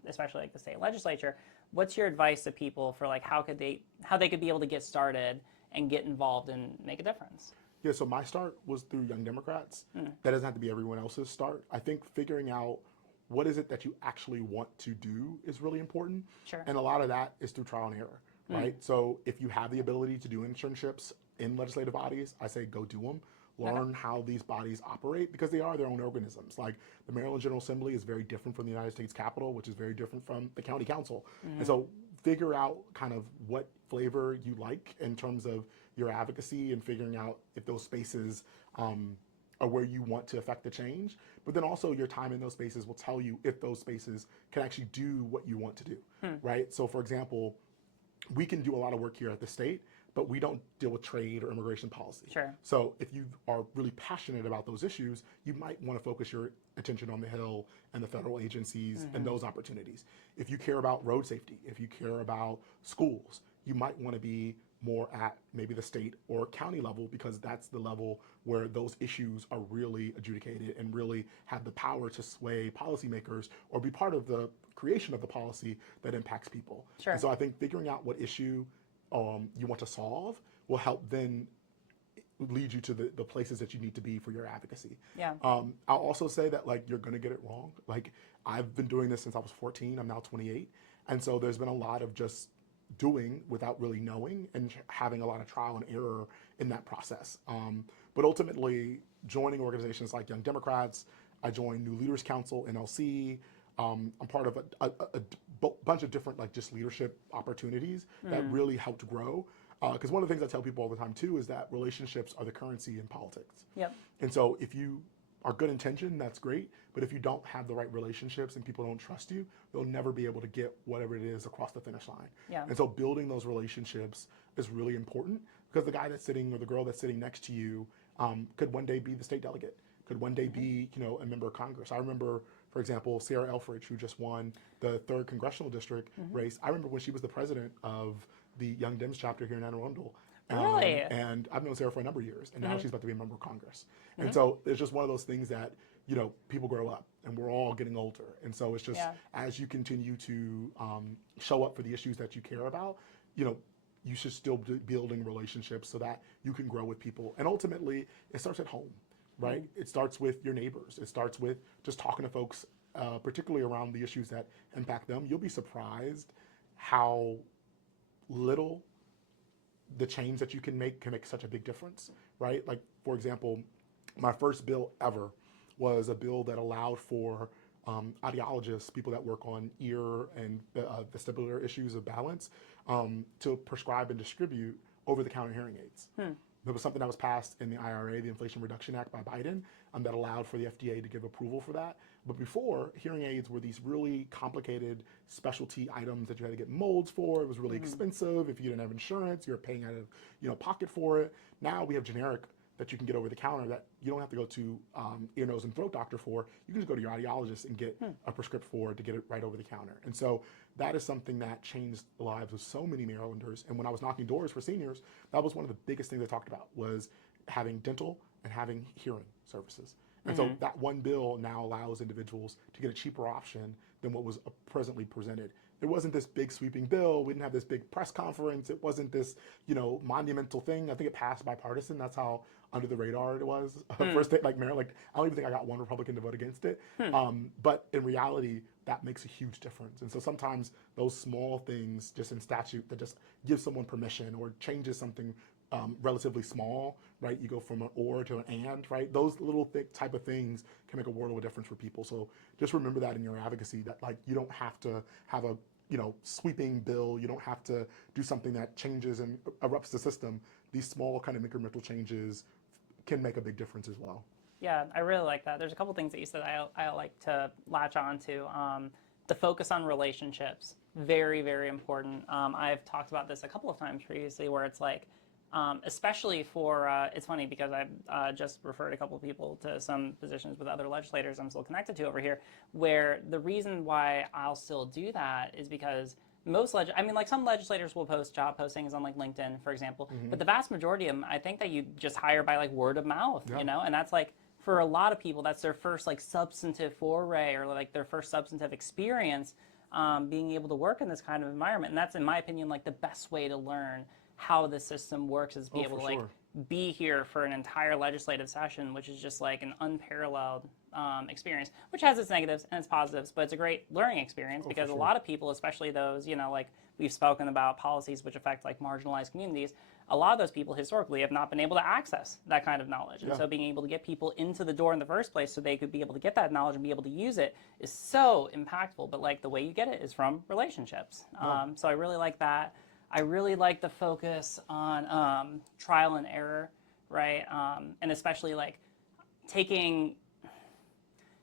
especially like the state legislature. What's your advice to people for like how they could be able to get started and get involved and make a difference? Yeah, so my start was through Young Democrats. That doesn't have to be everyone else's start. I think figuring out what is it that you actually want to do is really important. Sure. And a lot of that is through trial and error, right? So if you have the ability to do internships in legislative bodies, I say go do them. Learn how these bodies operate, because they are their own organisms. Like the Maryland General Assembly is very different from the United States Capitol, which is very different from the county council. And so figure out kind of what flavor you like in terms of your advocacy, and figuring out if those spaces are where you want to affect the change. But then also your time in those spaces will tell you if those spaces can actually do what you want to do, right? So for example, we can do a lot of work here at the state, but we don't deal with trade or immigration policy. Sure. So if you are really passionate about those issues, you might want to focus your attention on the Hill and the federal agencies and those opportunities. If you care about road safety, if you care about schools, you might want to be more at maybe the state or county level, because that's the level where those issues are really adjudicated and really have the power to sway policymakers or be part of the creation of the policy that impacts people. Sure. And so I think figuring out what issue you want to solve will help then lead you to the places that you need to be for your advocacy. Yeah. I'll also say that like you're gonna get it wrong. Like I've been doing this since I was 14. I'm now 28, and so there's been a lot of just doing without really knowing and having a lot of trial and error in that process. But ultimately, joining organizations like Young Democrats, I joined New Leaders Council, NLC. I'm part of a bunch of different like just leadership opportunities that really helped grow. Because one of the things I tell people all the time too is that relationships are the currency in politics. Yep. And so if you are good intention, that's great. But if you don't have the right relationships and people don't trust you, you'll never be able to get whatever it is across the finish line. Yeah. And so building those relationships is really important, because the guy that's sitting or the girl that's sitting next to you could one day be the state delegate, could one day be, you know, a member of Congress. I remember, for example, Sarah Elfridge, who just won the 3rd congressional district race. I remember when she was the president of the Young Dems chapter here in Anne Arundel. Really? And I've known Sarah for a number of years, and now she's about to be a member of Congress. And so it's just one of those things that, you know, people grow up and we're all getting older. And so it's just as you continue to show up for the issues that you care about, you know, you should still be building relationships so that you can grow with people. And ultimately, it starts at home, right? It starts with your neighbors. It starts with just talking to folks, particularly around the issues that impact them. You'll be surprised how little the change that you can make such a big difference, right? Like, for example, my first bill ever was a bill that allowed for audiologists, people that work on ear and vestibular issues of balance, to prescribe and distribute over-the-counter hearing aids. There was something that was passed in the IRA, the Inflation Reduction Act by Biden, that allowed for the FDA to give approval for that. But before, hearing aids were these really complicated specialty items that you had to get molds for. It was really expensive. If you didn't have insurance, you were paying out of, you know, pocket for it. Now we have generic that you can get over the counter that you don't have to go to ear, nose, and throat doctor for. You can just go to your audiologist and get a prescription for it to get it right over the counter. And so that is something that changed the lives of so many Marylanders. And when I was knocking doors for seniors, that was one of the biggest things I talked about, was having dental and having hearing services. And so that one bill now allows individuals to get a cheaper option than what was presently presented. It wasn't this big sweeping bill. We didn't have this big press conference. It wasn't this, you know, monumental thing. I think it passed bipartisan. That's how under the radar it was. First state like Maryland, like, I don't even think I got one Republican to vote against it. But in reality, that makes a huge difference. And so sometimes those small things just in statute that just gives someone permission or changes something relatively small, right? You go from an or to an and, right? Those little type of things can make a world of a difference for people. So just remember that in your advocacy, that like you don't have to have a, you know, sweeping bill. You don't have to do something that changes and erupts the system. These small kind of incremental changes can make a big difference as well. Yeah, I really like that. There's a couple things that you said I like to latch on to. The focus on relationships, very, very important. I've talked about this a couple of times previously, where it's like, especially for, it's funny because I've just referred a couple of people to some positions with other legislators I'm still connected to over here, where the reason why I'll still do that is because I mean, like some legislators will post job postings on like LinkedIn, for example, but the vast majority of them, I think that you just hire by like word of mouth, you know, and that's like, for a lot of people, that's their first like substantive foray or like their first substantive experience being able to work in this kind of environment. And that's, in my opinion, like the best way to learn how the system works, is be able to like be here for an entire legislative session, which is just like an unparalleled experience, which has its negatives and its positives, but it's a great learning experience because a lot of people, especially those, you know, like we've spoken about policies which affect like marginalized communities, a lot of those people historically have not been able to access that kind of knowledge. And so being able to get people into the door in the first place so they could be able to get that knowledge and be able to use it is so impactful. But like the way you get it is from relationships. So I really like that. I really like the focus on trial and error, right? And especially like taking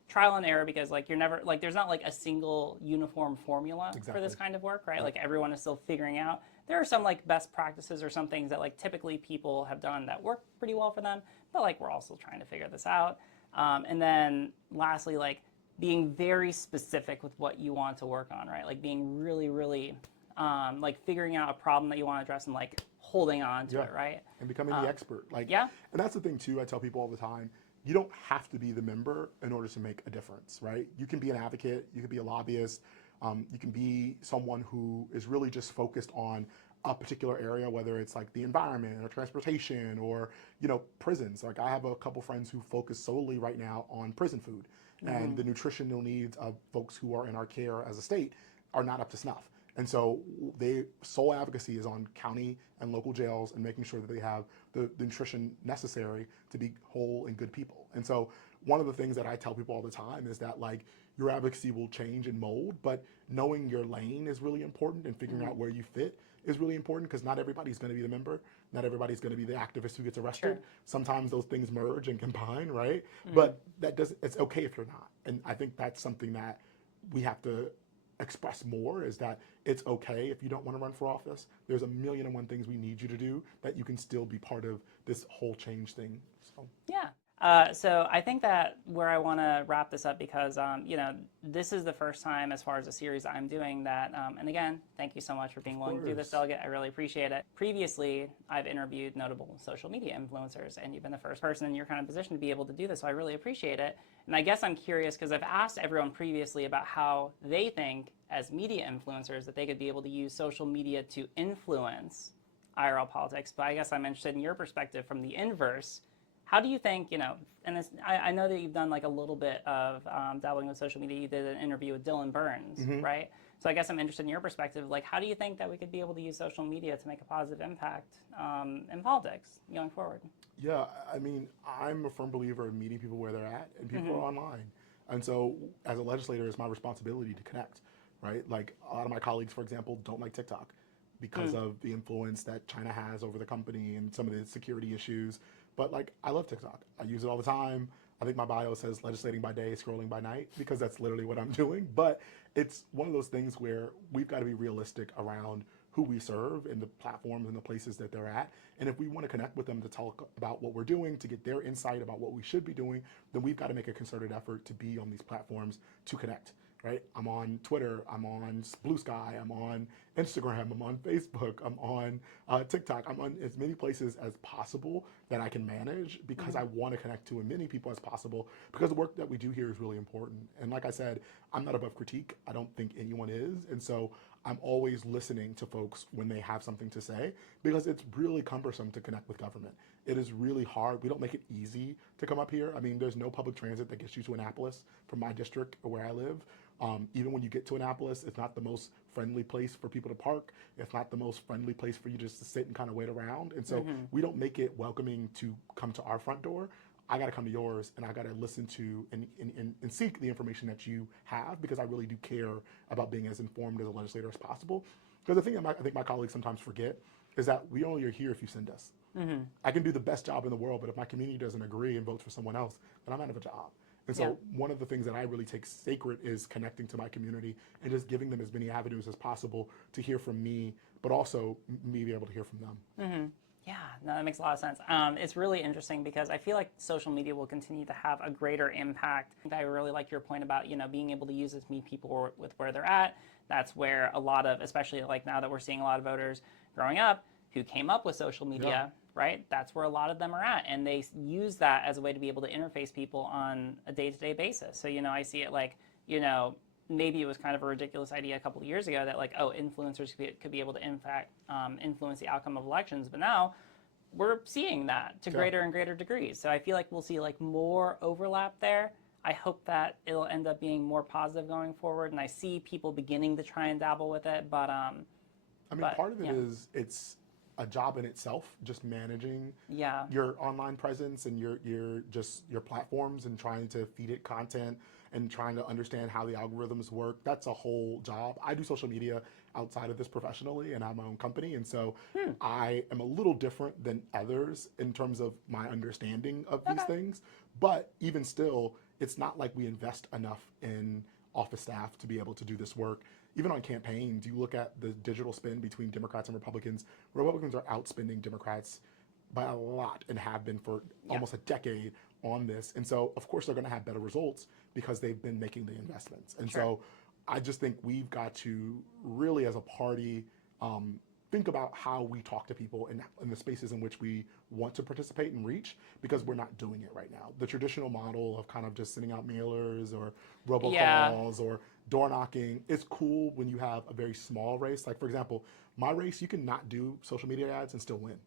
trial and error because like you're never like there's not like a single uniform formula for this kind of work, right? Like everyone is still figuring out. There are some like best practices or some things that like typically people have done that work pretty well for them, but like we're also trying to figure this out. And then lastly, like being very specific with what you want to work on, right? Like being really, really like figuring out a problem that you want to address and like holding on to it, right? And becoming the expert. Like, yeah. And that's the thing too, I tell people all the time, you don't have to be the member in order to make a difference, right? You can be an advocate, you can be a lobbyist, you can be someone who is really just focused on a particular area, whether it's like the environment or transportation or, you know, prisons. Like I have a couple friends who focus solely right now on prison food and the nutritional needs of folks who are in our care as a state are not up to snuff. And so they sole advocacy is on county and local jails and making sure that they have the nutrition necessary to be whole and good people. And so one of the things that I tell people all the time is that like your advocacy will change and mold, but knowing your lane is really important and figuring out where you fit is really important because not everybody's going to be the member. Not everybody's going to be the activist who gets arrested. Sure. Sometimes those things merge and combine, right? But that doesn't, it's okay if you're not. And I think that's something that we have to express more is that it's okay if you don't want to run for office. There's a million and one things we need you to do that you can still be part of this whole change thing. So. Yeah. So I think that where I want to wrap this up because, you know, this is the first time as far as a series I'm doing that, and again, thank you so much for being willing to do this, Delegate. I really appreciate it. Previously, I've interviewed notable social media influencers, and you've been the first person in your kind of position to be able to do this, so I really appreciate it. And I guess I'm curious because I've asked everyone previously about how they think, as media influencers, that they could be able to use social media to influence IRL politics, but I guess I'm interested in your perspective from the inverse. How do you think, you know, and this, I know that you've done like a little bit of dabbling with social media. You did an interview with Dylan Burns, right? So I guess I'm interested in your perspective. Like, how do you think that we could be able to use social media to make a positive impact in politics going forward? Yeah, I mean, I'm a firm believer in meeting people where they're at, and people are online. And so as a legislator, it's my responsibility to connect, right? Like a lot of my colleagues, for example, don't like TikTok because of the influence that China has over the company and some of the security issues. But like, I love TikTok. I use it all the time. I think my bio says legislating by day, scrolling by night, because that's literally what I'm doing. But it's one of those things where we've got to be realistic around who we serve and the platforms and the places that they're at. And if we want to connect with them to talk about what we're doing, to get their insight about what we should be doing, then we've got to make a concerted effort to be on these platforms to connect. Right? I'm on Twitter, I'm on Blue Sky, I'm on Instagram, I'm on Facebook, I'm on TikTok, I'm on as many places as possible that I can manage because I want to connect to as many people as possible because the work that we do here is really important. And like I said, I'm not above critique. I don't think anyone is. And so I'm always listening to folks when they have something to say because it's really cumbersome to connect with government. It is really hard. We don't make it easy to come up here. I mean, there's no public transit that gets you to Annapolis from my district or where I live. Even when you get to Annapolis, it's not the most friendly place for people to park. It's not the most friendly place for you just to sit and kind of wait around. And so we don't make it welcoming to come to our front door. I got to come to yours and I got to listen to and seek the information that you have because I really do care about being as informed as a legislator as possible. Because the thing I think my colleagues sometimes forget is that we only are here if you send us. I can do the best job in the world, but if my community doesn't agree and votes for someone else, then I'm out of a job. And so one of the things that I really take sacred is connecting to my community and just giving them as many avenues as possible to hear from me, but also me be able to hear from them. Yeah, no, that makes a lot of sense. It's really interesting because I feel like social media will continue to have a greater impact. I really like your point about, you know, being able to use it to meet people with where they're at. That's where a lot of, especially like now that we're seeing a lot of voters growing up who came up with social media, right? That's where a lot of them are at. And they use that as a way to be able to interface people on a day-to-day basis. So, you know, I see it like, you know, maybe it was kind of a ridiculous idea a couple of years ago that like, oh, influencers could be able to influence the outcome of elections. But now we're seeing that to greater and greater degrees. So I feel like we'll see like more overlap there. I hope that it'll end up being more positive going forward. And I see people beginning to try and dabble with it. But I mean, part of it is it's a job in itself, just managing your online presence and your platforms and trying to feed it content and trying to understand how the algorithms work. That's a whole job. I do social media outside of this professionally and I have my own company. And so I am a little different than others in terms of my understanding of these things. But even still, it's not like we invest enough in office staff to be able to do this work. Even on campaigns, you look at the digital spend between Democrats and Republicans. Republicans are outspending Democrats by a lot and have been for almost a decade on this. And so, of course, they're going to have better results because they've been making the investments. And so I just think we've got to really, as a party, think about how we talk to people in the spaces in which we want to participate and reach, because we're not doing it right now. The traditional model of kind of just sending out mailers or robocalls or door knocking is cool when you have a very small race. Like, for example, my race, you can not do social media ads and still win.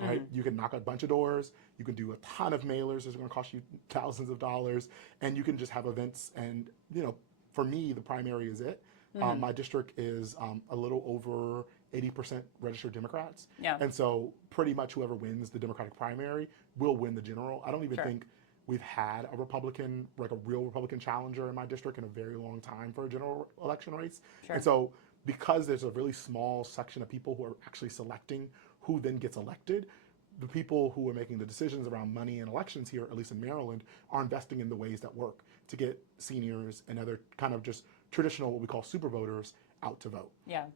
Right? You can knock a bunch of doors, you can do a ton of mailers, it's going to cost you thousands of dollars, and you can just have events. And, you know, for me, the primary is it. My district is a little over 80% registered Democrats. And so pretty much whoever wins the Democratic primary will win the general. I don't even think we've had a Republican, like a real Republican challenger in my district in a very long time for a general election race. And so because there's a really small section of people who are actually selecting who then gets elected, the people who are making the decisions around money and elections here, at least in Maryland, are investing in the ways that work to get seniors and other kind of just traditional, what we call super voters, out to vote.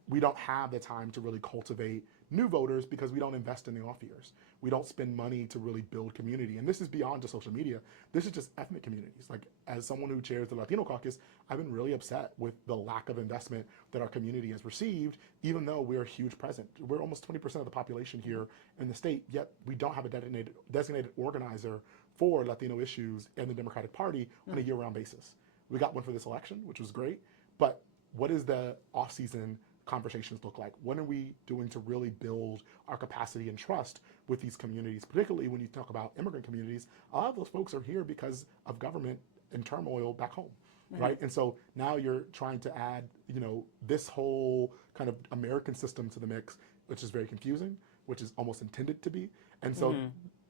We don't have the time to really cultivate new voters because we don't invest in the off years. We don't spend money to really build community. And this is beyond just social media. This is just ethnic communities. Like, as someone who chairs the Latino caucus, I've been really upset with the lack of investment that our community has received, even though we're a huge present. We're almost 20% of the population here in the state, yet we don't have a designated organizer for Latino issues in the Democratic Party on a year-round basis. We got one for this election, which was great, but what is the off-season conversations look like? What are we doing to really build our capacity and trust with these communities, particularly when you talk about immigrant communities? A lot of those folks are here because of government and turmoil back home, right? And so now you're trying to add, you know, this whole kind of American system to the mix, which is very confusing, which is almost intended to be. And so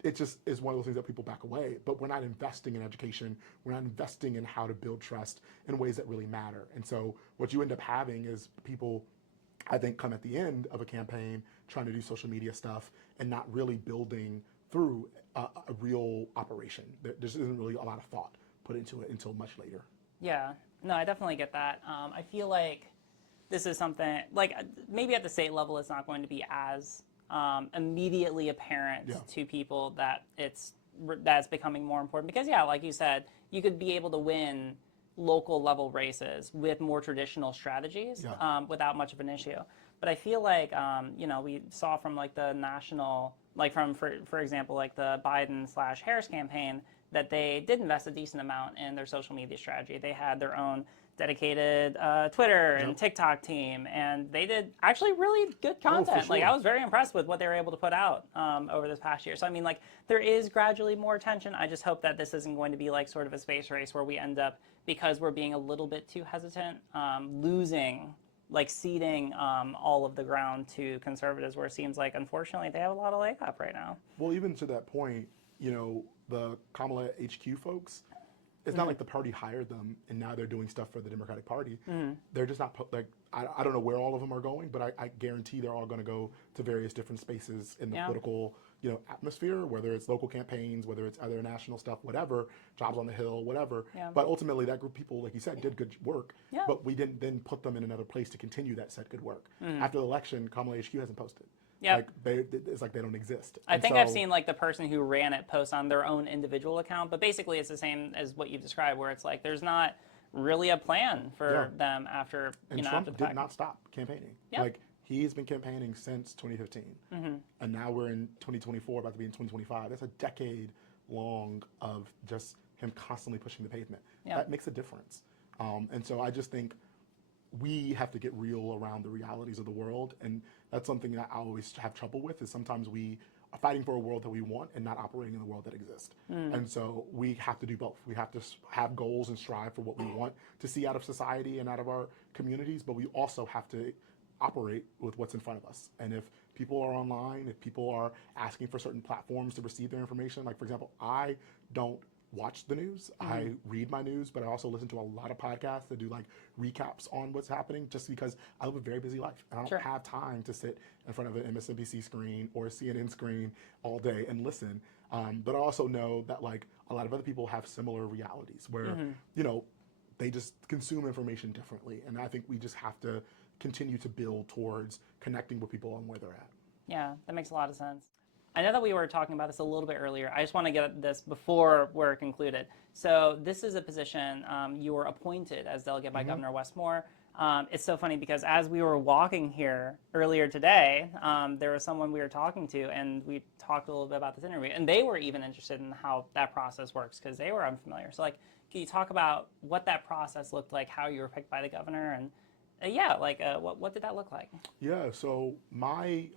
it just is one of those things that people back away, but we're not investing in education. We're not investing in how to build trust in ways that really matter. And so what you end up having is people, I think, come at the end of a campaign trying to do social media stuff and not really building through a real operation. There just isn't really a lot of thought put into it until much later. Yeah, no, I definitely get that. I feel like this is something, like, maybe at the state level it's not going to be as immediately apparent to people that that's becoming more important. Because, yeah, like you said, you could be able to win local level races with more traditional strategies without much of an issue. But I feel like, you know, we saw from like the national, like from, for example, like the Biden/Harris campaign, that they did invest a decent amount in their social media strategy. They had their own dedicated Twitter and TikTok team, and they did actually really good content. Like, I was very impressed with what they were able to put out over this past year. So, I mean, like, there is gradually more attention. I just hope that this isn't going to be like sort of a space race where we end up, because we're being a little bit too hesitant, ceding all of the ground to conservatives, where it seems like, unfortunately, they have a lot of leg up right now. Well, even to that point, you know, the Kamala HQ folks, it's not like the party hired them and now they're doing stuff for the Democratic Party. They're just not, like, I don't know where all of them are going, but I guarantee they're all going to go to various different spaces in the political, you know, atmosphere, whether it's local campaigns, whether it's other national stuff, whatever, jobs on the Hill, whatever. But ultimately, that group of people, like you said, did good work, but we didn't then put them in another place to continue that said good work. After the election, Kamala HQ hasn't posted. Like, it's like they don't exist. I think I've seen like the person who ran it post on their own individual account, but basically it's the same as what you've described, where it's like there's not really a plan for them after, and you know, Trump after the did not stop campaigning. Yep. Like, he's been campaigning since 2015, and now we're in 2024, about to be in 2025. That's a decade long of just him constantly pushing the pavement. That makes a difference. And so I just think we have to get real around the realities of the world, and that's something that I always have trouble with, is sometimes we are fighting for a world that we want and not operating in the world that exists. And so we have to do both. We have to have goals and strive for what we want to see out of society and out of our communities, but we also have to operate with what's in front of us. And if people are online, if people are asking for certain platforms to receive their information, like, for example, I don't watch the news. I read my news, but I also listen to a lot of podcasts that do like recaps on what's happening, just because I live a very busy life and I don't have time to sit in front of an MSNBC screen or a CNN screen all day and listen. But I also know that like a lot of other people have similar realities where, you know, they just consume information differently. And I think we just have to continue to build towards connecting with people on where they're at. Yeah, that makes a lot of sense. I know that we were talking about this a little bit earlier. I just want to get this before we're concluded. So this is a position you were appointed as delegate by Governor Westmore. It's so funny because as we were walking here earlier today, there was someone we were talking to, and we talked a little bit about this interview, and they were even interested in how that process works because they were unfamiliar. So, like, can you talk about what that process looked like, how you were picked by the governor, and what did that look like? Yeah, so my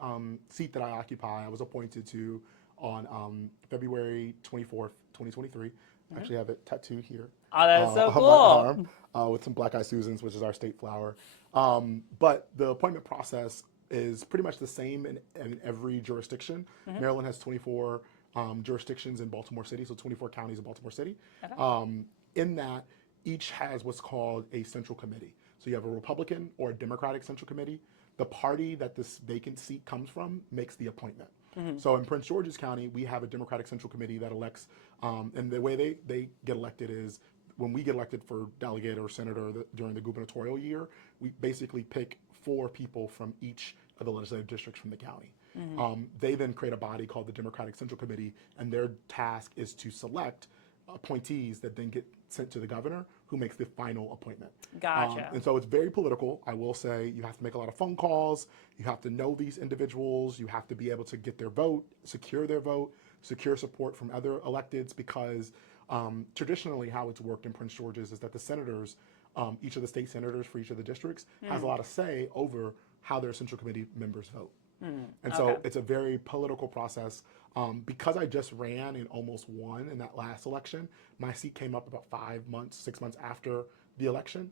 seat that I occupy, I was appointed to on February 24th, 2023. I actually have it tattooed here. Oh, that is so cool. On my arm, with some Black Eyed Susans, which is our state flower. But the appointment process is pretty much the same in every jurisdiction. Maryland has 24 jurisdictions in Baltimore City, so 24 counties in Baltimore City. In that, each has what's called a central committee. So you have a Republican or a Democratic central committee. The party that this vacant seat comes from makes the appointment. So in Prince George's County, we have a Democratic Central Committee that elects, and the way they get elected is when we get elected for delegate or senator during the gubernatorial year, we basically pick 4 people from each of the legislative districts from the county. They then create a body called the Democratic Central Committee, and their task is to select appointees that then get sent to the governor, who makes the final appointment. Gotcha. And so it's very political. I will say you have to make a lot of phone calls. You have to know these individuals. You have to be able to get their vote, secure support from other electeds, because traditionally how it's worked in Prince George's is that the senators, each of the state senators for each of the districts, has a lot of say over how their central committee members vote. And so it's a very political process. Because I just ran and almost won in that last election, my seat came up about 6 months after the election.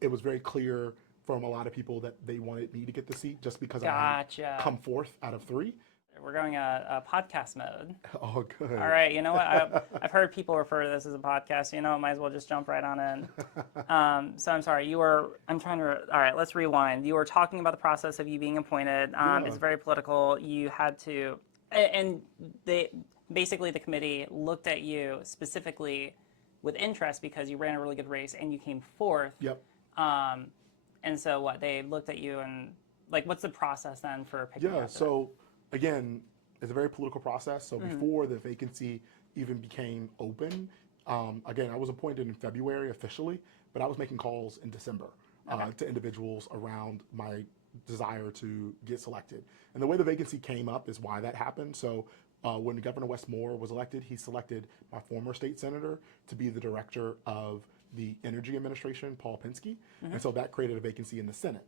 It was very clear from a lot of people that they wanted me to get the seat just because I had come fourth out of 3. We're going a podcast mode. Oh, good. All right, you know what? I've heard people refer to this as a podcast. You know, might as well just jump right on in. So I'm sorry. All right, let's rewind. You were talking about the process of you being appointed. It's very political. You had to, and basically the committee looked at you specifically with interest because you ran a really good race and you came 4th. Yep. And so what? They looked at you and, like, what's the process then for picking you? Yeah, so again, it's a very political process. So before the vacancy even became open, again, I was appointed in February officially, but I was making calls in December to individuals around my desire to get selected. And the way the vacancy came up is why that happened. So when Governor Westmore was elected, he selected my former state senator to be the director of the Energy Administration, Paul Pinsky. And so that created a vacancy in the Senate.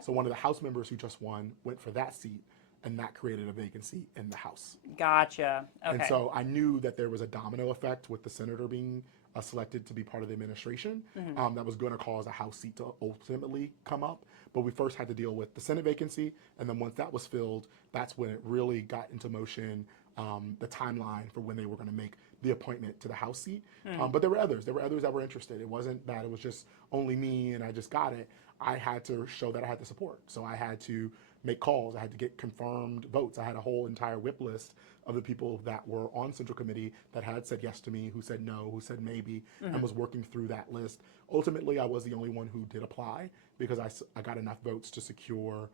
So one of the House members who just won went for that seat, and that created a vacancy in the House. Gotcha. Okay. And so I knew that there was a domino effect with the senator being selected to be part of the administration that was going to cause a House seat to ultimately come up. But we first had to deal with the Senate vacancy, and then once that was filled, that's when it really got into motion, the timeline for when they were going to make the appointment to the House seat. But there were others. There were others that were interested. It wasn't that it was just only me and I just got it. I had to show that I had the support. So I had to make calls. I had to get confirmed votes. I had a whole entire whip list of the people that were on Central Committee that had said yes to me, who said no, who said maybe, and was working through that list. Ultimately, I was the only one who did apply because I got enough votes to secure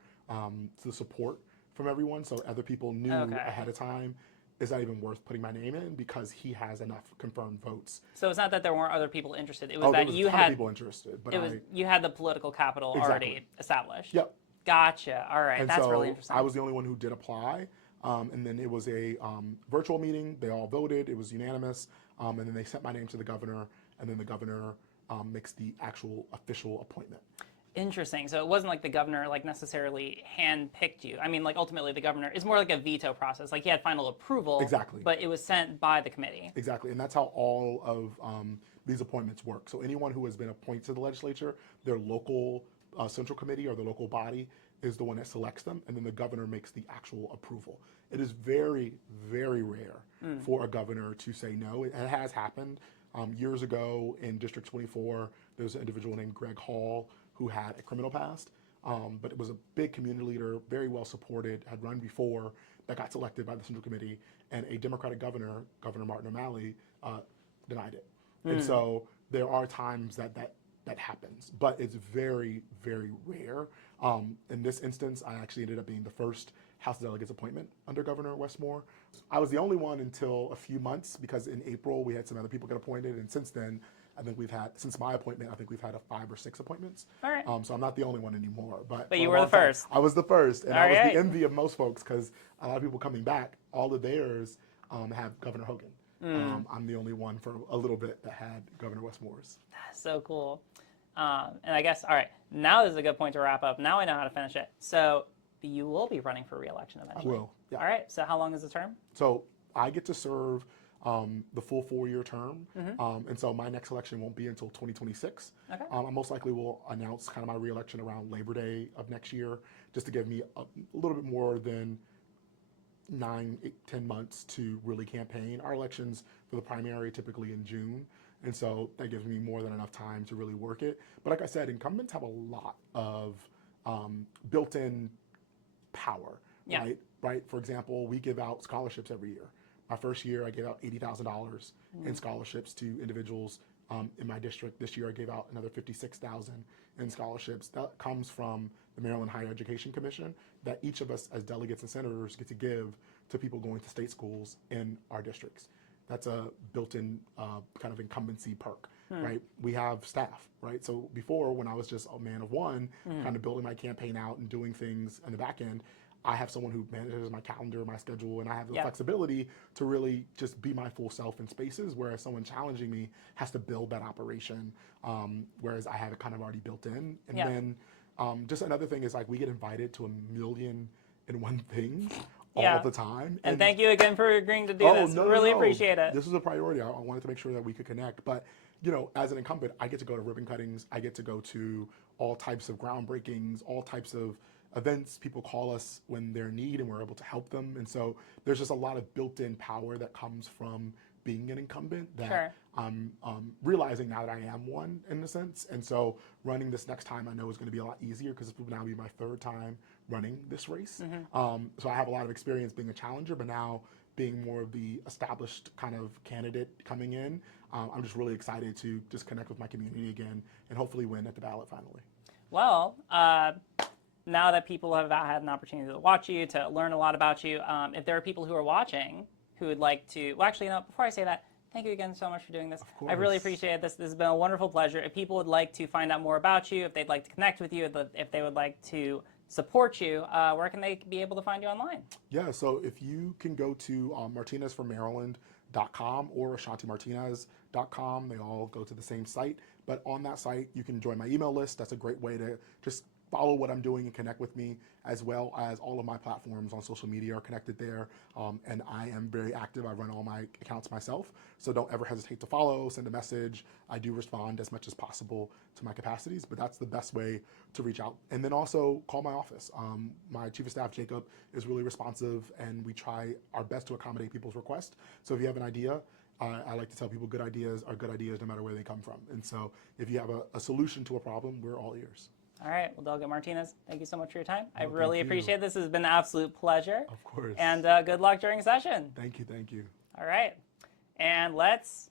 the support from everyone. So other people knew ahead of time, it's not even worth putting my name in because he has enough confirmed votes. So it's not that there weren't other people interested. It was that you had people interested, but you had the political capital already established. Yep. Gotcha. All right. And that's so really interesting. I was the only one who did apply. And then it was a virtual meeting. They all voted. It was unanimous. And then they sent my name to the governor, and then the governor makes the actual official appointment. Interesting. So it wasn't like the governor necessarily handpicked you. I mean, ultimately the governor is more like a veto process. Like he had final approval. Exactly. But it was sent by the committee. Exactly. And that's how all of these appointments work. So anyone who has been appointed to the legislature, their local central committee or the local body is the one that selects them, and then the governor makes the actual approval. It is very, very rare for a governor to say no. It has happened. Years ago in District 24, there was an individual named Greg Hall who had a criminal past, but it was a big community leader, very well supported, had run before, that got selected by the Central Committee, and a Democratic governor, Governor Martin O'Malley, denied it. And so there are times that happens, but it's very, very rare. In this instance, I actually ended up being the first House of Delegates appointment under Governor Westmore. I was the only one until a few months, because in April we had some other people get appointed, and since then, I think since my appointment, I think we've had 5 or 6 appointments. All right. So I'm not the only one anymore. But you were the first. I was the first, and All I was right. the envy of most folks, because a lot of people coming back, all of theirs have Governor Hogan. I'm the only one for a little bit that had Governor Westmore's. That's so cool. And I guess, all right, now this is a good point to wrap up. Now I know how to finish it. So you will be running for re-election eventually. I will, yeah. All right, so how long is the term? So I get to serve the full 4-year term, and so my next election won't be until 2026. Okay. I most likely will announce kind of my re-election around Labor Day of next year, just to give me a little bit more than 9, 8, 10 months to really campaign. Our elections for the primary are typically in June, and so that gives me more than enough time to really work it. But like I said, incumbents have a lot of built-in power, Yeah. right? For example, we give out scholarships every year. My first year, I gave out $80,000 in scholarships to individuals in my district. This year, I gave out another $56,000 in scholarships. That comes from the Maryland Higher Education Commission, that each of us as delegates and senators get to give to people going to state schools in our districts. That's a built-in kind of incumbency perk, right? We have staff, right? So before, when I was just a man of one, kind of building my campaign out and doing things on the back end, I have someone who manages my calendar, my schedule, and I have the flexibility to really just be my full self in spaces, whereas someone challenging me has to build that operation, whereas I have it kind of already built in. And then just another thing is, like, we get invited to 1,000,001 things all the time. And thank you again for agreeing to do this. Really appreciate it. This was a priority. I wanted to make sure that we could connect. But, you know, as an incumbent, I get to go to ribbon cuttings. I get to go to all types of groundbreakings, all types of events. People call us when they're in need, and we're able to help them. And so there's just a lot of built-in power that comes from being an incumbent that I'm realizing now that I am one, in a sense. And so running this next time, I know is going to be a lot easier, because this will now be my 3rd time running this race. So I have a lot of experience being a challenger, but now being more of the established kind of candidate coming in, I'm just really excited to just connect with my community again and hopefully win at the ballot finally. Well, now that people have had an opportunity to watch you, to learn a lot about you, if there are people who are watching who would like to, well, actually, no, before I say that, thank you again so much for doing this. I really appreciate this. This has been a wonderful pleasure. If people would like to find out more about you, if they'd like to connect with you, if they would like to support you, where can they be able to find you online? Yeah, so if you can go to martinezformaryland.com or AshantiMartinez.com, they all go to the same site. But on that site, you can join my email list. That's a great way to just follow what I'm doing and connect with me, as well as all of my platforms on social media are connected there. And I am very active. I run all my accounts myself, so don't ever hesitate to follow, send a message. I do respond as much as possible to my capacities, but that's the best way to reach out. And then also call my office. My Chief of Staff, Jacob, is really responsive, and we try our best to accommodate people's requests. So if you have an idea, I like to tell people good ideas are good ideas no matter where they come from. And so if you have a solution to a problem, we're all ears. All right. Well, Delegate Martinez, thank you so much for your time. I really appreciate it. This has been an absolute pleasure. Of course. And good luck during session. Thank you. All right. And let's